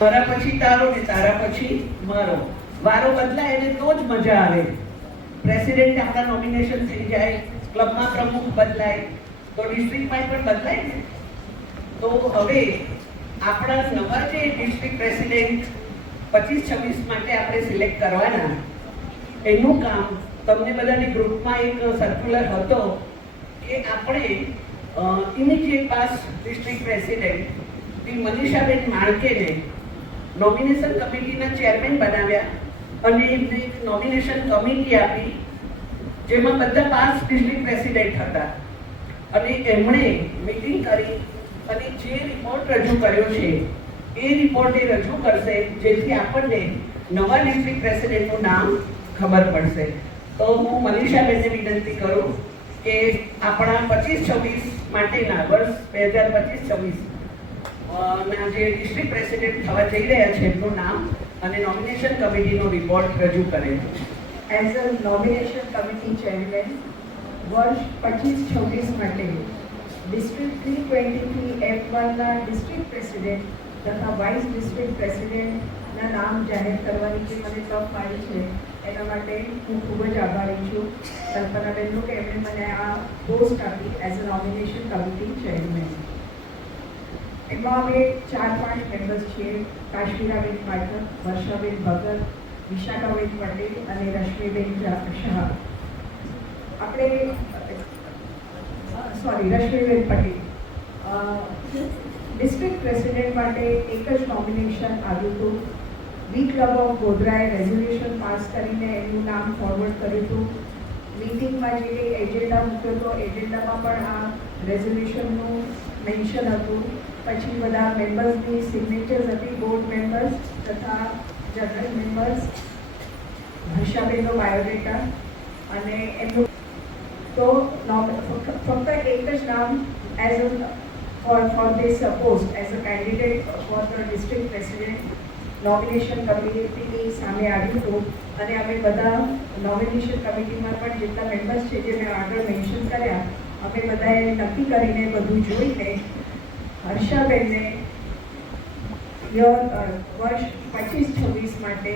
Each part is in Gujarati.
મારા પછી તારો ને તારા પછી મારો વારો બદલાય એટલે તો જ મજા આવે. પ્રેસિડેન્ટ આપણા નોમિનેશન થઈ જાય, ક્લબમાં પ્રમુખ બદલાય તો ડિસ્ટ્રિક્ટમાં પણ બદલાય ને. તો હવે આપણા નવા જે ડિસ્ટ્રિક્ટ પ્રેસિડેન્ટ 25-26 માટે આપણે સિલેક્ટ કરવાના, એનું કામ તમને બધાની ગ્રુપમાં એક સર્ક્યુલર હતો કે આપણે ઇમિડિયેટ પાસ ડિસ્ટ્રિક્ટ પ્રેસિડેન્ટ મનીષાબેન માણકેને નોમિનેશન કમિટીના ચેરમેન બનાવ્યા અને એમને એક નોમિનેશન કમિટી આપી જેમાં બધા 5 ડિસ્ટ્રિક્ટ પ્રેસિડેન્ટ હતા અને એમણે મીટિંગ કરી અને જે રિપોર્ટ રજૂ કર્યો છે એ રિપોર્ટ એ રજૂ કરશે જેથી આપણને નવા ડિસ્ટ્રિક્ટ પ્રેસિડેન્ટનું નામ ખબર પડશે. તો હું મનીષાબેનને વિનંતી કરું કે આપણા 25-26 માટેના વર્ષ 2025-26 ના જે ડિસ્ટ્રિક્ટ પ્રેસિડેન્ટ થવા જઈ રહ્યા છે એમનું નામ અને નોમિનેશન કમિટીનો રિપોર્ટ રજૂ કરે. As a nomination committee chairman વર્ષ 25-26 માટે ડિસ્ટ્રિક્ટ 323 F1ના ડિસ્ટ્રિક્ટ પ્રેસિડેન્ટ તથા વાઇસ ડિસ્ટ્રિક્ટ પ્રેસિડેન્ટના નામ જાહેર કરવાની જે મને તક મળી છે એના માટે હું ખૂબ જ આભારી છું કલ્પનાબેનનું કે એમણે મને આ પોસ્ટ આપી as a nomination committee chairman. એમાં અમે 4-5 મેમ્બર્સ છીએ: કાશ્મીરાબેન પાઠક, વર્ષાબેન ભગત, વિશાખાબેન પટેલ અને રશ્મિબેન શાહ. રશ્મિબેન પટેલ. ડિસ્ટ્રિક્ટ પ્રેસિડેન્ટ માટે એક જ નોમિનેશન આવ્યું હતું. વી ક્લબ ઓફ ગોધરાએ રેઝોલ્યુશન પાસ કરીને એનું નામ ફોરવર્ડ કર્યું હતું. મીટિંગમાં જે કંઈ એજન્ડા મૂક્યો હતો એજન્ડામાં પણ આ રેઝોલ્યુશનનું મેન્શન હતું. પછી બધા મેમ્બર્સની સિગ્નેચર્સ હતી, બોર્ડ મેમ્બર્સ તથા જનરલ મેમ્બર્સ, હર્ષાબેનનો બાયોડેટા અને એમનું તો ફક્ત એક જ નામ as for this post as a candidate for the district president nomination કમિટીની સામે આવ્યું હતું અને અમે બધા નોમિનેશન કમિટીમાં પણ જેટલા મેમ્બર્સ છે જે મેં આગળ મેન્શન કર્યા અમે બધાએ નક્કી કરીને બધું જોઈને હર્ષાબેનને વર્ષ 25-26 માટે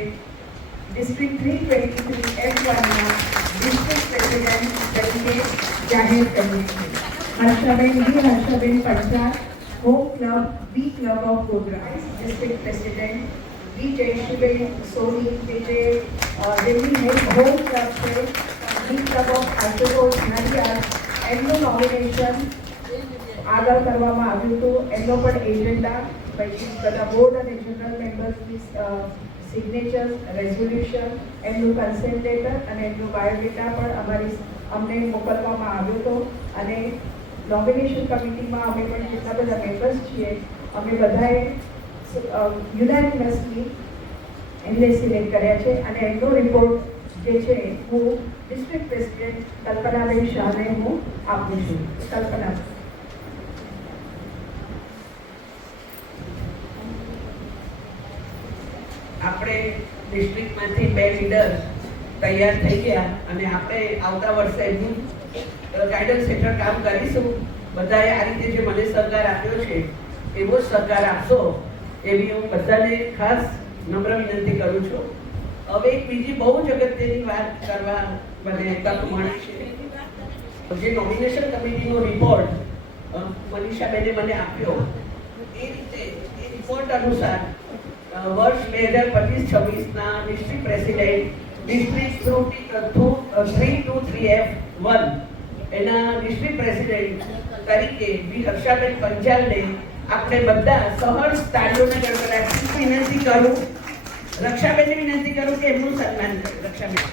ડિસ્ટ્રિક્ટ 323 F1ના ડિસ્ટ્રિક્ટ પ્રેસિડેન્ટ તરીકે જાહેર કર્યું છે. Harshaben Panchal, home club V club of Godhra district president, V Jayshreeben Soni કે જેમની હોમ ક્લબ છે V club of Ashok Nadiad, એમનું નોમિનેશન આગળ કરવામાં આવ્યું હતું. એમનો પણ એજન્ડા, પછી બધા બોર્ડ અને જનરલ મેમ્બર્સની સિગ્નેચર્સ, રેઝોલ્યુશન, એમનું કન્સેન્ટ લેટર અને એમનું બાયોડેટા પણ અમને મોકલવામાં આવ્યો હતો. અને નોમિનેશન કમિટીમાં અમે પણ જેટલા બધા મેમ્બર્સ છીએ અમે બધાએ યુનાનિમસલી એમને સિલેક્ટ કર્યા છે અને એમનો રિપોર્ટ જે છે હું ડિસ્ટ્રિક્ટ પ્રેસિડેન્ટ કલ્પનાબેન શાહને હું આપું છું. કલ્પના. આપણે ડિસ્ટ્રિક્ટમાંથી 2 લીડર તૈયાર થઈ ગયા અને આપણે આવતા વર્ષે એમનું ગાઈડન્સ હેઠળ કામ કરીશું. બધાએ આ રીતે જે મને સહકાર આપ્યો છે એવો જ સહકાર આપશો એવી હું બધાને ખાસ નમ્ર વિનંતી કરું છું. હવે એક બીજી બહુ જ અગત્યની વાત કરવા મને તક મળી છે. જે નોમિનેશન કમિટીનો રિપોર્ટ મનીષાબેને મને આપ્યો એ રીતે એ રિપોર્ટ અનુસાર વર્ષ 2025-26ના ડિસ્ટ્રિક્ટ પ્રેસિડેન્ટ ડિસ્ટ્રિક્ટ 323 F1 એના ડિસ્ટ્રિક્ટ પ્રેસિડેન્ટ તરીકે વી હર્ષાબેન પંચાલને આપણે બધા સહર્ષ તાળીઓના ગણગણાટથી વિનંતી કરું. રક્ષાબેનને વિનંતી કરું કે એમનું સન્માન કરે. રક્ષાબેન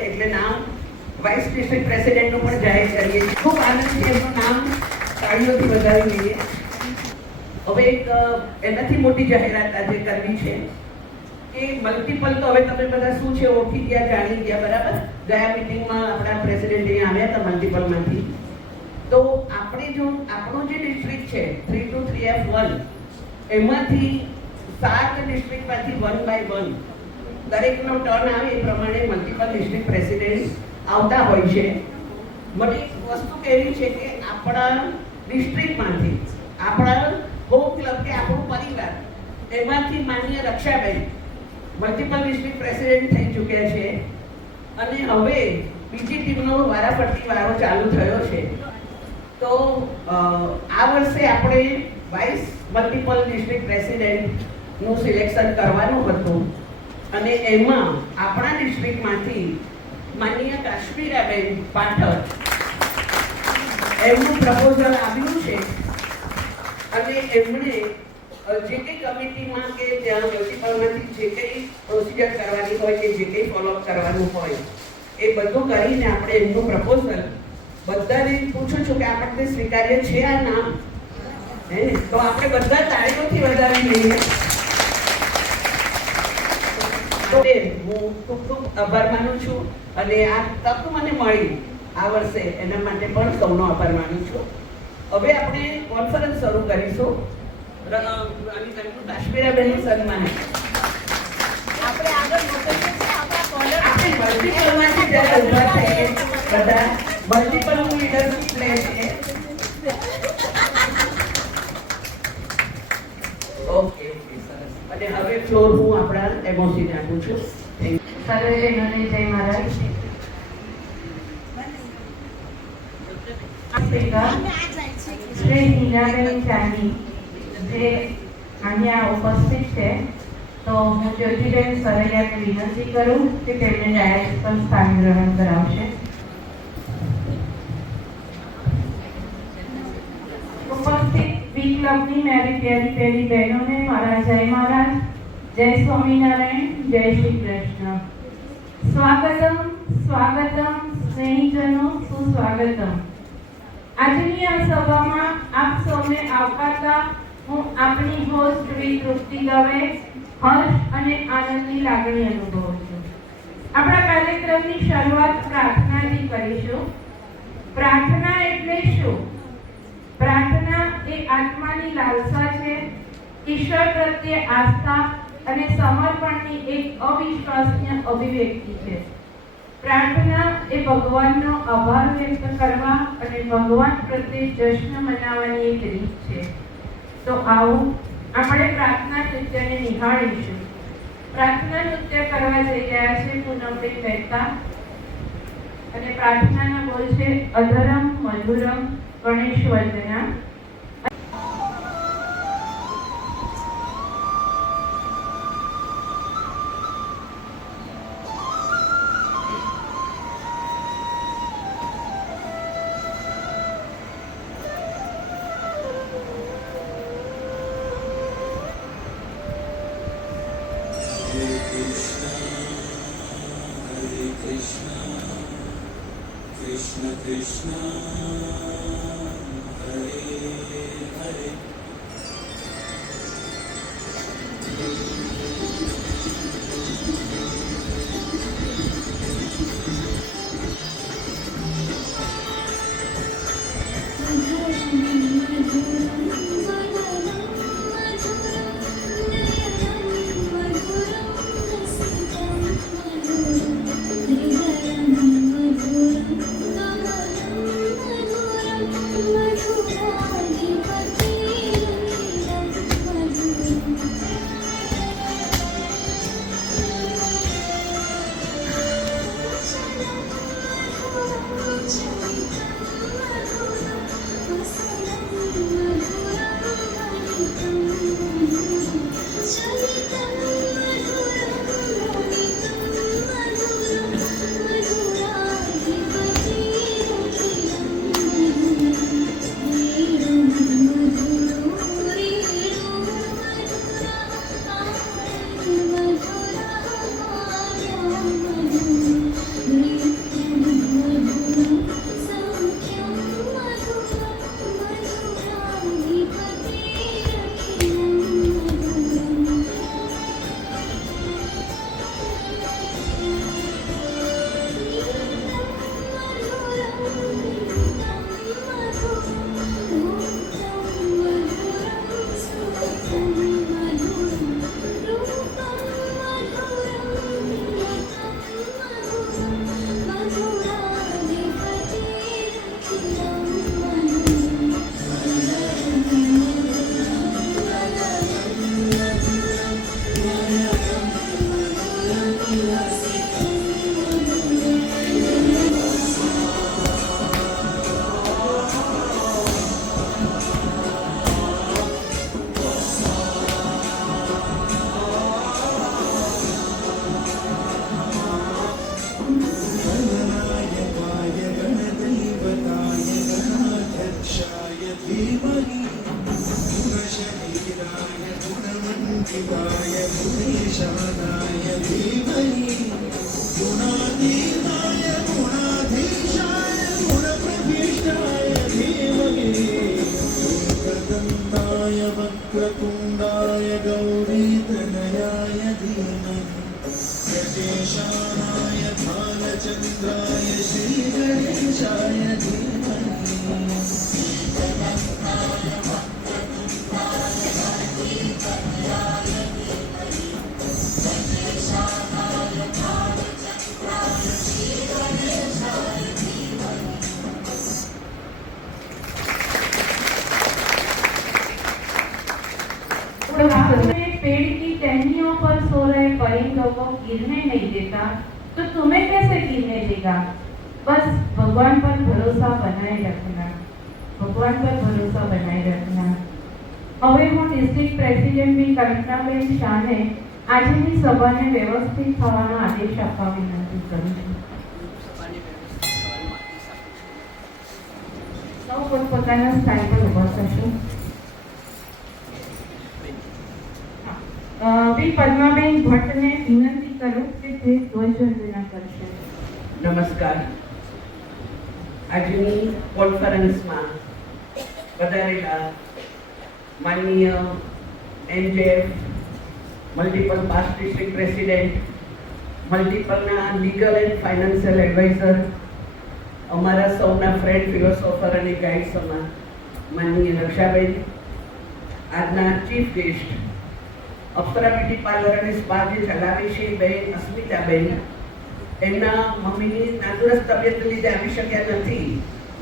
એટલે નામ વાઇસ ડિસ્ટ્રિક્ટ પ્રેસિડેન્ટનું પણ જાહેર કરીએ છીએ. ખૂબ આનંદથી એમનું નામ તાળીઓથી વધાવી લઈએ. હવે એક એનાથી મોટી જાહેરાત આજે કરવી છે કે મલ્ટિપલ તો હવે તમે બધા શું છે ઓળખી ગયા, જાણી ગયા, બરાબર. ગયા મીટિંગમાં આપણા પ્રેસિડેન્ટ અહીંયા આવ્યા હતા મલ્ટિપલમાંથી. તો આપણે જો આપણો જે ડિસ્ટ્રિક્ટ છે 323 F1 એમાંથી 7 ડિસ્ટ્રિક્ટમાંથી 1 by 1 દરેકનો ટર્ન આવે એ પ્રમાણે મલ્ટિપલ ડિસ્ટ્રિક્ટ પ્રેસિડેન્ટ આવતા હોય છે. મને એક વસ્તુ કહેવી છે કે આપણા ડિસ્ટ્રિક્ટમાંથી આપણા હોમ ક્લબ કે આપણું પરિવાર એમાંથી માનનીય રક્ષાબેન મલ્ટિપલ ડિસ્ટ્રિક્ટ પ્રેસિડેન્ટ થઈ ચૂક્યા છે અને હવે બીજી ટીમનો વારાફરતી વારો ચાલુ થયો છે. તો આ વર્ષે આપણે 22 મલ્ટિપલ ડિસ્ટ્રિક્ટ પ્રેસિડેન્ટનું સિલેક્શન કરવાનું હતું અને એમાં આપણા ડિસ્ટ્રિક્ટમાંથી માનનીય કાશ્મીરાબેન પાઠક એમનું પ્રપોઝલ આવ્યું છે અને એમણે જે કંઈ કમિટીમાં કે ત્યાં મ્યુનિસિપલમાંથી જે કંઈ પ્રોસિજર કરવાની હોય કે જે કંઈ ફોલોઅપ કરવાનું હોય એ બધું કરીને આપણે એમનું પ્રપોઝલ બધાને પૂછું છું કે આપણને સ્વીકાર્ય છે આ નામ હે તો આપણે બધા તાળીઓથી વધાવી લઈએ. તો હું ખૂબ ખૂબ આભાર માનું છું અને આ તક મને મળી આ વર્ષે એના માટે પણ સૌનો આભાર માનું છું. હવે આપણે કોન્ફરન્સ શરૂ કરીશું. કાશ્મીરાબેનનું સન્માન આપણે આગળ મોકલીએ છીએ આપણા કોલર આપણે મલ્ટીપલમાંથી જ્યારે ઊભા થઈએ બધા મલ્ટીપલનું લીડરશીપ લે છે. ઓકે સરસ. અને હવે ફ્લોર હું આપણા એમઓસીને આપું છું. સર્વજનોને જય મહારાજ. સ્પીકર શ્રી હીરાબેન ચાની જે અહીંયા ઉપસ્થિત છે તો હું જ્યોતિબેન સરૈયાને વિનંતી કરું કે તેમને ડાયસ પર સ્થાન ગ્રહણ કરાવશે. ઉપસ્થિત બી ક્લબની મારી પ્યારી બહેનોને મારા જય મહારાજ, જય સ્વામિનારાયણ, જય શ્રી કૃષ્ણ. સ્વાગતમ સ્વાગતમ સ્નેહીજનો, સુસ્વાગતમ. આજની આ સભામાં આપ સૌને આવકારતા હું આપણી હોસ્ટ વી તૃપ્તિ દવે હર્ષ અને આનંદની લાગણી અનુભવું છું. આપણા કાર્યક્રમની શરૂઆત પ્રાર્થનાથી કરીશું. પ્રાર્થના એટલે શું? પ્રાર્થના એ આત્માની લાલસા છે, ઈશ્વર પ્રત્યે આસ્થા અને સમર્પણની એક અવિશ્વસનીય અભિવ્યક્તિ છે. પ્રાર્થના એ ભગવાનનો આભાર વ્યક્ત કરવા અને ભગવાન પ્રત્યે જશ્ન મનાવવાની એક રીત છે. તો આવો આપણે પ્રાર્થના નૃત્યને નિહાળીશું. પ્રાર્થના નૃત્ય કરવા જઈ રહ્યા છે પૂનમબેન મહેતા અને પ્રાર્થનાના બોલ છે અધરમ મધુરમ ગણેશ વંદના. Krishna Krishna Hare Hare Thank you. गुणेशानाय धीमहि गुणातीताय गुणाधीशाय गुणप्रविष्टाय धीमहि एकदन्ताय वक्रतुण्डाय गौरीतनयाय धीमहि गजेशानाय भालचन्द्राय श्रीगणेशाय धीमहि तो तुम्हें पेड़ की टहनियों पर सो रहे परिंदों को गिरने नहीं देता, तो तुम्हें कैसे गिरने देगा? बस भगवान पर भरोसा बनाए रखना, भगवान पर भरोसा बनाए रखना। હવે હું ડિસ્ટ્રિક્ટ પ્રેસિડેન્ટની કલ્પનાબેન શાહને આજની સભાને વ્યવસ્થિત થવાનો આદેશ આપવા વિનંતી કરું છું. સૌ પોતપોતાના સ્થાન પર ઊભા થશો. બી પદ્માબેન ભટ્ટને વિનંતી કરું કે તે ધ્વજવંદના કરશે. નમસ્કાર. આજની કોન્ફરન્સમાં પધારેલા માનનીય NJF, multiple past district president, મલ્ટિપલના લીગલ એન્ડ ફાઇનાન્શિયલ એડવાઇઝર, અમારા સૌના ફ્રેન્ડ ફિલોસોફર અને ગાઈડ સમા માનનીય રક્ષાબેન, આજના chief guest Apsara beauty parlour અને સ્પા જે ચલાવે છે બેન અસ્મિતાબેન, એમના મમ્મીની નાદુરસ્ત તબિયત લીધે આવી શક્યા નથી,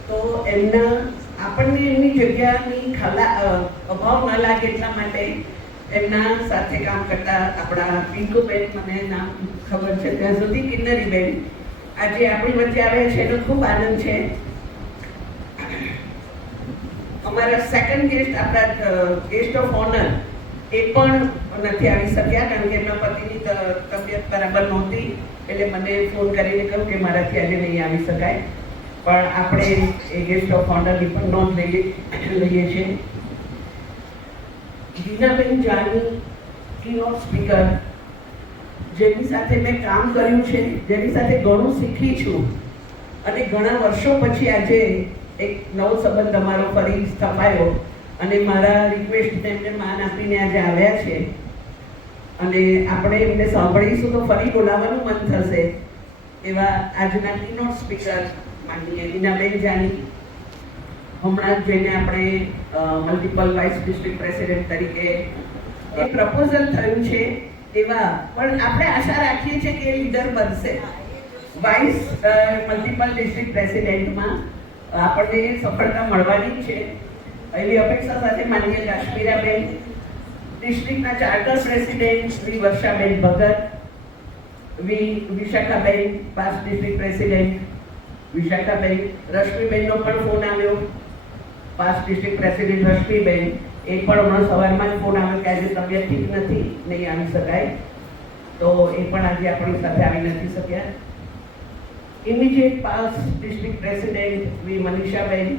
તો એમના આપણને એમની જગ્યાની અભાવ ન લાગે એટલા માટે એમના સાથે કામ કરતા આપણા પિંકુબેન, મને નામ ખબર છે ત્યાં સુધી, કિન્નરીબેન આજે આપણી વચ્ચે આવે છે એનો ખૂબ આનંદ છે. અમારા સેકન્ડ ગેસ્ટ, આપણા ગેસ્ટ ઓફ ઓનર, એ પણ નથી આવી શક્યા કારણ કે એમના પતિની તબિયત બરાબર નહોતી, એટલે મને ફોન કરીને કહ્યું કે મારાથી આજે નહીં આવી શકાય, પણ આપણે એ ગેસ્ટ ઓફ ઓનરની પણ નોંધ લઈએ છીએ. હિનાબેન જાની, કીનોટ સ્પીકર, જેની સાથે મેં કામ કર્યું છે, જેની સાથે ઘણું શીખી છું અને ઘણા વર્ષો પછી આજે એક નવો સંબંધ અમારો ફરી સ્થપાયો અને મારા રિક્વેસ્ટને એમને માન આપીને આજે આવ્યા છે અને આપણે એમને સાંભળીશું તો ફરી બોલાવવાનું મન થશે એવા આજના કીનોટ સ્પીકર માનનીય હિનાબેન જાની, હમણાં જ જેને આપણે મલ્ટિપલ વાઇસ ડિસ્ટ્રિક્ટ પ્રેસિડેન્ટ તરીકે એક પ્રપોઝલ થયું છે એવા, પણ આપણે આશા રાખીએ છીએ કે એ લીડર બનશે. વાઇસ મલ્ટિપલ ડિસ્ટ્રિક્ટ પ્રેસિડેન્ટમાં આપણને સફળતા મળવાની છે એવી અપેક્ષા સાથે માનનીય કાશ્મીરાબેન, ડિસ્ટ્રિક્ટના ચાર્ટર પ્રેસિડેન્ટ શ્રી વર્ષાબેન ભગત, વિશાખાબેન, પાસ્ટ ડિસ્ટ્રિક્ટ પ્રેસિડેન્ટ વિશાખાબેન, રશ્મિબેનનો પણ ફોન આવ્યો, પાસ્ટ ડિસ્ટ્રિક્ટ પ્રેસિડેન્ટ રશ્મિબેન, એ પણ હમણાં સવારમાં જ ફોન આવ્યો કે આજે તબિયત ઠીક નથી, નહીં આવી શકાય, તો એ પણ આજે આપણી સાથે આવી નથી શક્યા. ઇમિડિયેટ પાસ્ટ ડિસ્ટ્રિક્ટ પ્રેસિડેન્ટ વી મનીષાબેન,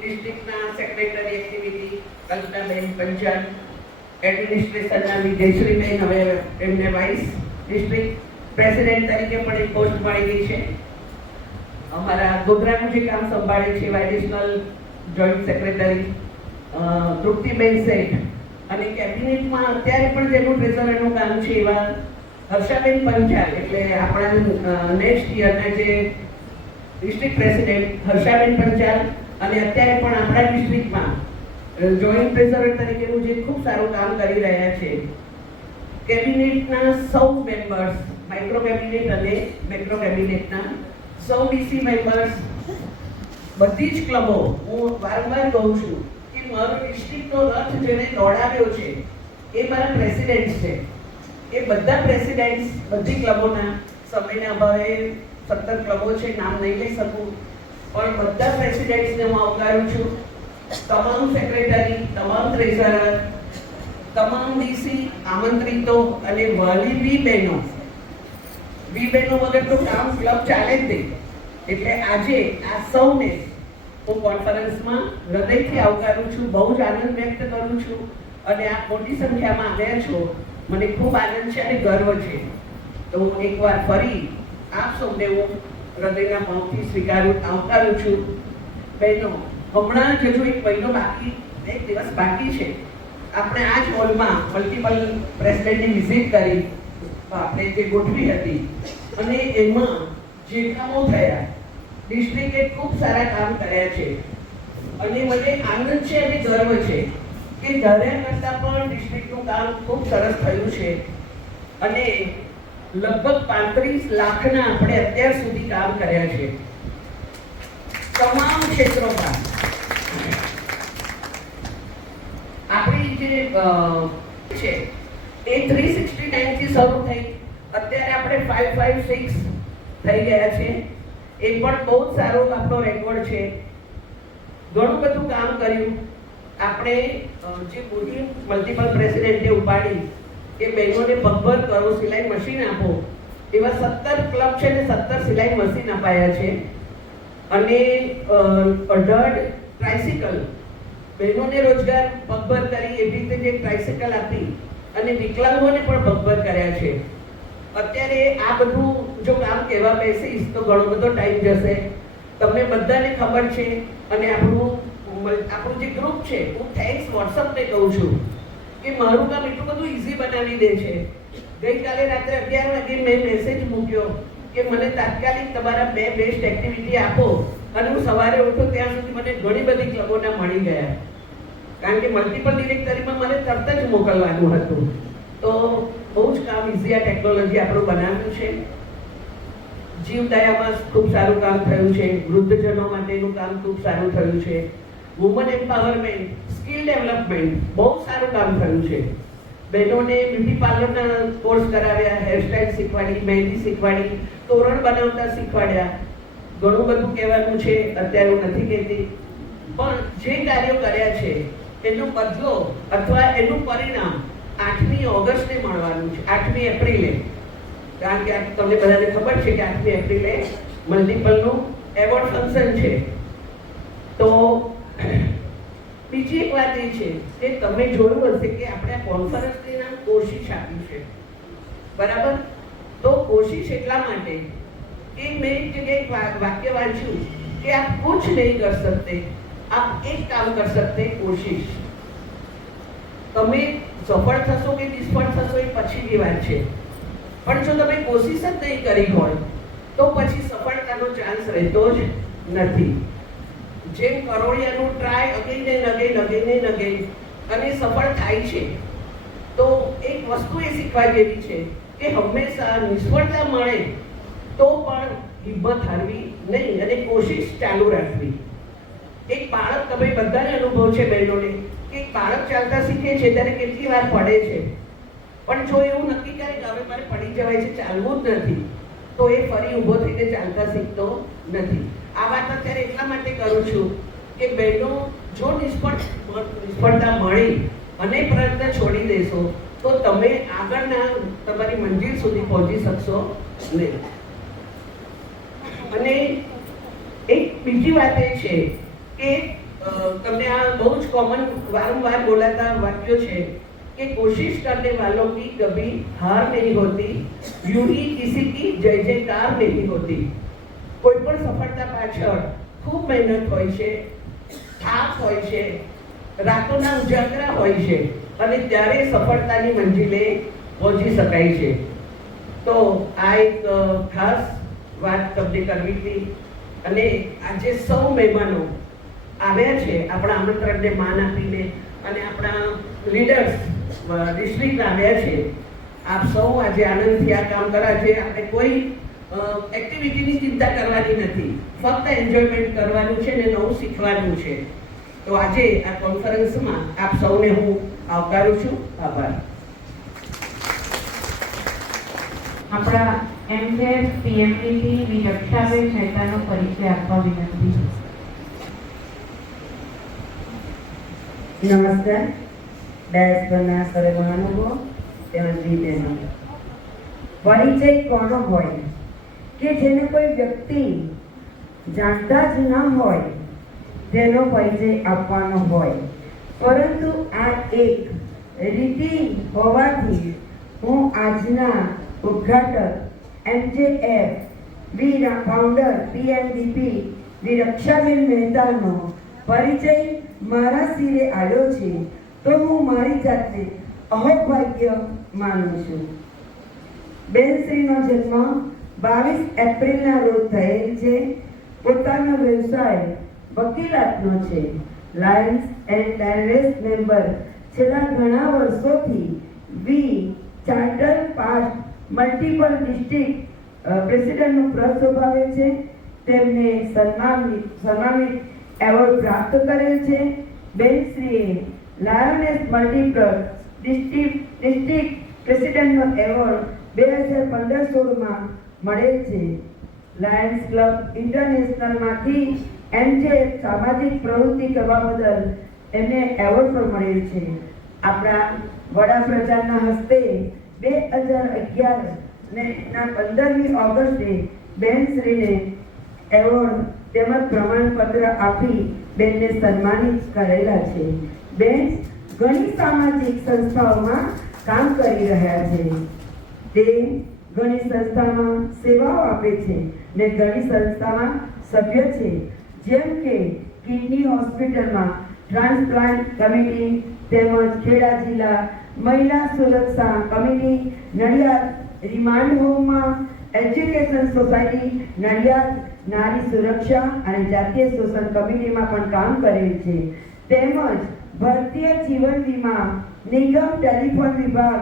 ડિસ્ટ્રિક્ટના સેક્રેટરી એક્ટિવિટી કલ્પનાબેન પંચાલ, એડમિનિસ્ટ્રેશનના વી જયશ્રીબેન, હવે એમને વાઇસ ડિસ્ટ્રિક્ટ પ્રેસિડેન્ટ તરીકે પણ એક પોસ્ટ મળી ગઈ છે. અમારા ગોધરાનું જે કામ સંભાળે છે એવા એડિશનલ જોઈન્ટ સેક્રેટરી તૃપ્તિબેન શેઠ, અને કેબિનેટમાં અત્યારે પણ જેનું ટ્રેઝરરનું કામ છે એવા હર્ષાબેન પંચાલ, એટલે આપણા નેક્સ્ટ યરના જે ડિસ્ટ્રિક્ટ પ્રેસિડેન્ટ હર્ષાબેન પંચાલ, અને અત્યારે પણ આપણા ડિસ્ટ્રિક્ટમાં જોઈન્ટ ટ્રેઝરર તરીકેનું જે ખૂબ સારું કામ કરી રહ્યા છે. કેબિનેટના સૌ મેમ્બર્સ, માઇક્રો કેબિનેટ અને મેક્રો કેબિનેટના સૌ ડીસી મેમ્બર્સ, બધી જ ક્લબો, હું વારંવાર કહું છું કે મારો ડિસ્ટ્રિક્ટનો રથ જેને દોડાવ્યો છે એ મારા પ્રેસિડેન્ટ છે. એ બધા પ્રેસિડેન્ટ્સ બધી ક્લબોના, સમયના અભાવે 17 ક્લબો છે, નામ નહીં લઈ શકું, પણ બધા પ્રેસિડેન્ટ્સને હું આવકારું છું. તમામ સેક્રેટરી, તમામ ટ્રેઝરર, તમામ ડીસી આમંત્રિતો અને વાલી વી બહેનો વગર તો કામ ક્લબ ચાલે જ નહીં. એટલે આજે આ સૌને હું કોન્ફરન્સમાં હૃદયથી આવકારું છું, બહુ જ આનંદ વ્યક્ત કરું છું અને આ મોટી સંખ્યામાં આવ્યા છો, મને ખૂબ આનંદ છે અને ગર્વ છે. તો એકવાર ફરી આપ સૌને હું હૃદયના ભાવથી આવકારું છું. બહેનો, હમણાં જ હજુ એક દિવસ બાકી છે. આપણે આ જ હોલમાં મલ્ટિપલ પ્રેસિડેન્ટની વિઝિટ કરી, આપણે જે ગોઠવી હતી, અને એમાં જે કામો થયા, ડિસ્ટ્રિક્ટે ખૂબ સારા કામ કર્યા છે. અને મને આનંદ છે અને ગર્વ છે કે ધાર્યા કરતાં પણ ડિસ્ટ્રિક્ટનું કામ ખૂબ સરસ થયું છે. અને લગભગ 35 લાખના આપણે અત્યાર સુધી કામ કર્યા છે તમામ ક્ષેત્રોમાં. આપણી જે છે એ 369 થી શરૂ થઈ, અત્યારે આપણે 556 થઈ ગયા છે. એ પણ બહુ જ સારો આપણો રેકોર્ડ છે. ઘણું બધું કામ કર્યું. આપણે જે મોટી મલ્ટિપલ પ્રેસિડેન્ટે ઉપાડી કે બહેનોને પગભર કરો, સિલાઈ મશીન આપો, એવા 17 ક્લબ છે ને 17 સિલાઈ મશીન અપાયા છે. અને 18 ટ્રાઇસિકલ બહેનોને રોજગાર પગભર કરી, એવી રીતે જે ટ્રાઇસિકલ આપી અને વિકલાંગોને પણ પગભર કર્યા છે. અત્યારે આ બધું જો કામ કહેવા બેસીશ તો ઘણો બધો ટાઈમ જશે. તમને બધાને ખબર છે. અને આપણું જે ગ્રુપ છે, હું થેન્ક્સ વોટ્સઅપને કહું છું કે મારું કામ એટલું બધું ઇઝી બનાવી દે છે. ગઈકાલે રાત્રે 11 વાગે મેં મેસેજ મૂક્યો કે મને તાત્કાલિક તમારા 2 બેસ્ટ એક્ટિવિટી આપો, અને હું સવારે ઉઠું ત્યાં સુધી મને ઘણી બધી ક્લબોના મળી ગયા. કારણ કે મલ્ટિપલ ડિરેક્ટરીમાં મને તરત જ મોકલવાનું હતું. તો બહુ જ કામ ઇઝી આ ટેકનોલોજી આપણું બનાવ્યું છે. જીવદયામાં ખૂબ સારું કામ થયું છે. વૃદ્ધજનો માટેનું કામ ખૂબ સારું થયું છે. વુમન એમ્પાવરમેન્ટ, સ્કિલ ડેવલપમેન્ટ, બહુ સારું કામ થયું છે. બહેનોને બ્યુટી પાર્લરના કોર્સ કરાવ્યા, હેરસ્ટાઈલ શીખવાડી, મહેંદી શીખવાડી, તોરણ બનાવતા શીખવાડ્યા. ઘણું બધું કહેવાનું છે, અત્યારે હું નથી કહેતી. પણ જે કાર્યો કર્યા છે એનો બદલો અથવા એનું પરિણામ 8મી ઓગસ્ટે મળવાનું છે, 8મી એપ્રિલે. કારણ કે તમને બધાને ખબર છે કે 8મી એપ્રિલે મલ્ટિપલનું એવોર્ડ ફંક્શન છે. તો બીજી એક વાત એ છે કે તમે જોયું હશે કે આપણે આ કોન્ફરન્સનું નામ કોશિશ આપ્યું છે, બરાબર? તો કોશિશ એટલા માટે કે મેં એક જગ્યાએ વાક્ય વાંચ્યું કે આપ કુછ નહીં કર સકતે, આપ એક કામ કર સકતે, કોશિશ. તમે સફળ થશો કે નિષ્ફળ થશો એ પછીની વાત છે, પણ જો તમે કોશિશ જ નહીં કરી હોય તો પછી સફળતાનો ચાન્સ રહેતો જ નથી. જેમ કરોળિયાનું ટ્રાય અગેન એન્ડ અગેન અને સફળ થાય છે, તો એક વસ્તુ એ શીખવા જેવી છે કે હંમેશા નિષ્ફળતા મળે તો પણ હિંમત હારવી નહીં અને કોશિશ ચાલુ રાખવી. એક બાળક, તમે બધાને અનુભવ છે બહેનોને, કે એક બાળક ચાલતા શીખે છે ત્યારે કેટલી વાર પડે છે, પણ જો એવું નક્કી કરે કે હવે મારે પડી જવાય છે, ચાલવું જ નથી, તો એ ફરી ઊભો થઈને ચાલતા શીખતો નથી. આ વાત અત્યારે એટલા માટે કરું છું કે બહેનો, જો નિષ્ફળતા મળી અને પ્રયત્ન છોડી દેશો તો તમે આગળના તમારી મંજિલ સુધી પહોંચી શકશો નહીં. અને એક બીજી વાત એ છે કે તમને આ બહુ જ કોમન વારંવાર બોલાતા વાક્યો છે कि कोशिश करने वालों की कभी हार नहीं होती, यूं ही किसी की जय जयकार नहीं होती. કોઈ પણ સફળતા પાછળ ખૂબ મહેનત હોય છે, થાક હોય છે, રાતોના ઉજાગરા હોય છે, અને ત્યારે સફળતાની મંજિલે પહોંચી શકાય છે. તો આ એક ખાસ વાત તમને કરવી હતી. અને આજે સૌ મહેમાનો આવ્યા છે આપણા આમંત્રણને માન આપીને, અને આપણા લીડર્સ ડિસ્ટ્રિક્ટ આવ્યા છે. આપ સૌ આજે આનંદથી આ કામ કર્યા છે. આપણે કોઈ એક્ટિવિટીની ચિંતા કરવાની નથી, ફક્ત એન્જોયમેન્ટ કરવાનું છે ને નવું શીખવાનું છે. તો આજે આ કોન્ફરન્સમાં આપ સૌને હું આવકારું છું. આભાર. આપણા એમજેએફ પીએમડીથી વી રક્ષાબેન મહેતાનો પરિચય આપવા વિનંતી. નમસ્કાર. ડાયસ પરના સર્વે મહાનુભવો તેમજ બહેનો, પરિચય કોનો હોય કે જેને કોઈ વ્યક્તિ જાણતા જ ન હોય તેનો પરિચય આપવાનો હોય, પરંતુ આ એક રીતિ હોવાથી હું આજના ઉદ્ઘાટક MJF વી ફાઉન્ડર PMDP વી રક્ષાબેન મહેતાનો પરિચય મારા શિરે આવ્યો છે તો હું મારી જાતને અહોભાગ્ય માનું છું. બેનશ્રીનો જન્મ 22 એપ્રિલના રોજ થયેલ છે. પોતાનો વ્યવસાય વકીલાતનો છે. લાયન્સ એન્ડ ડાયરેક્ટ મેમ્બર છેલ્લા ઘણા વર્ષોથી વી ચાર્ટર પાસ્ટ મલ્ટિપલ ડિસ્ટ્રિક્ટ પ્રેસિડેન્ટનું પદ શોભાવે છે. તેમને સન્માનિત એવોર્ડ પ્રાપ્ત કરેલ છે. બેનશ્રીએ લાયનેસ મલ્ટિપલ ડિસ્ટ્રિક્ટ પ્રેસિડેન્ટનો એવોર્ડ 2015-16માં મળેલ છે. લાયન્સ ક્લબ ઇન્ટરનેશનલમાંથી MJF સામાજિક પ્રવૃત્તિ કરવા બદલ એમને એવોર્ડ પણ મળેલ છે. આપણા વડાપ્રધાનના હસ્તે 2011 ના 15મી ઓગસ્ટે બેનશ્રીને એવોર્ડ તેમજ પ્રમાણપત્ર આપી બેનને સન્માનિત કરેલા છે. બેન ઘણી સામાજિક સંસ્થાઓમાં કામ કરી રહ્યા છે. તે ઘણી સંસ્થામાં સેવાઓ આપે છે ને ઘણી સંસ્થામાં સભ્ય છે, જેમ કે કિડની હોસ્પિટલમાં ટ્રાન્સપ્લાન્ટ કમિટી તેમજ ખેડા જિલ્લા મહિલા સુરક્ષા કમિટી, નડિયાદ રિમાન્ડ હોમમાં એજ્યુકેશન સોસાયટી નડિયાદ નારી સુરક્ષા અને જાતીય શોષણ કમિટીમાં પણ કામ કરેલ છે. તેમજ ભારતીય જીવન વીમા નિગમ ટેલિફોન વિભાગ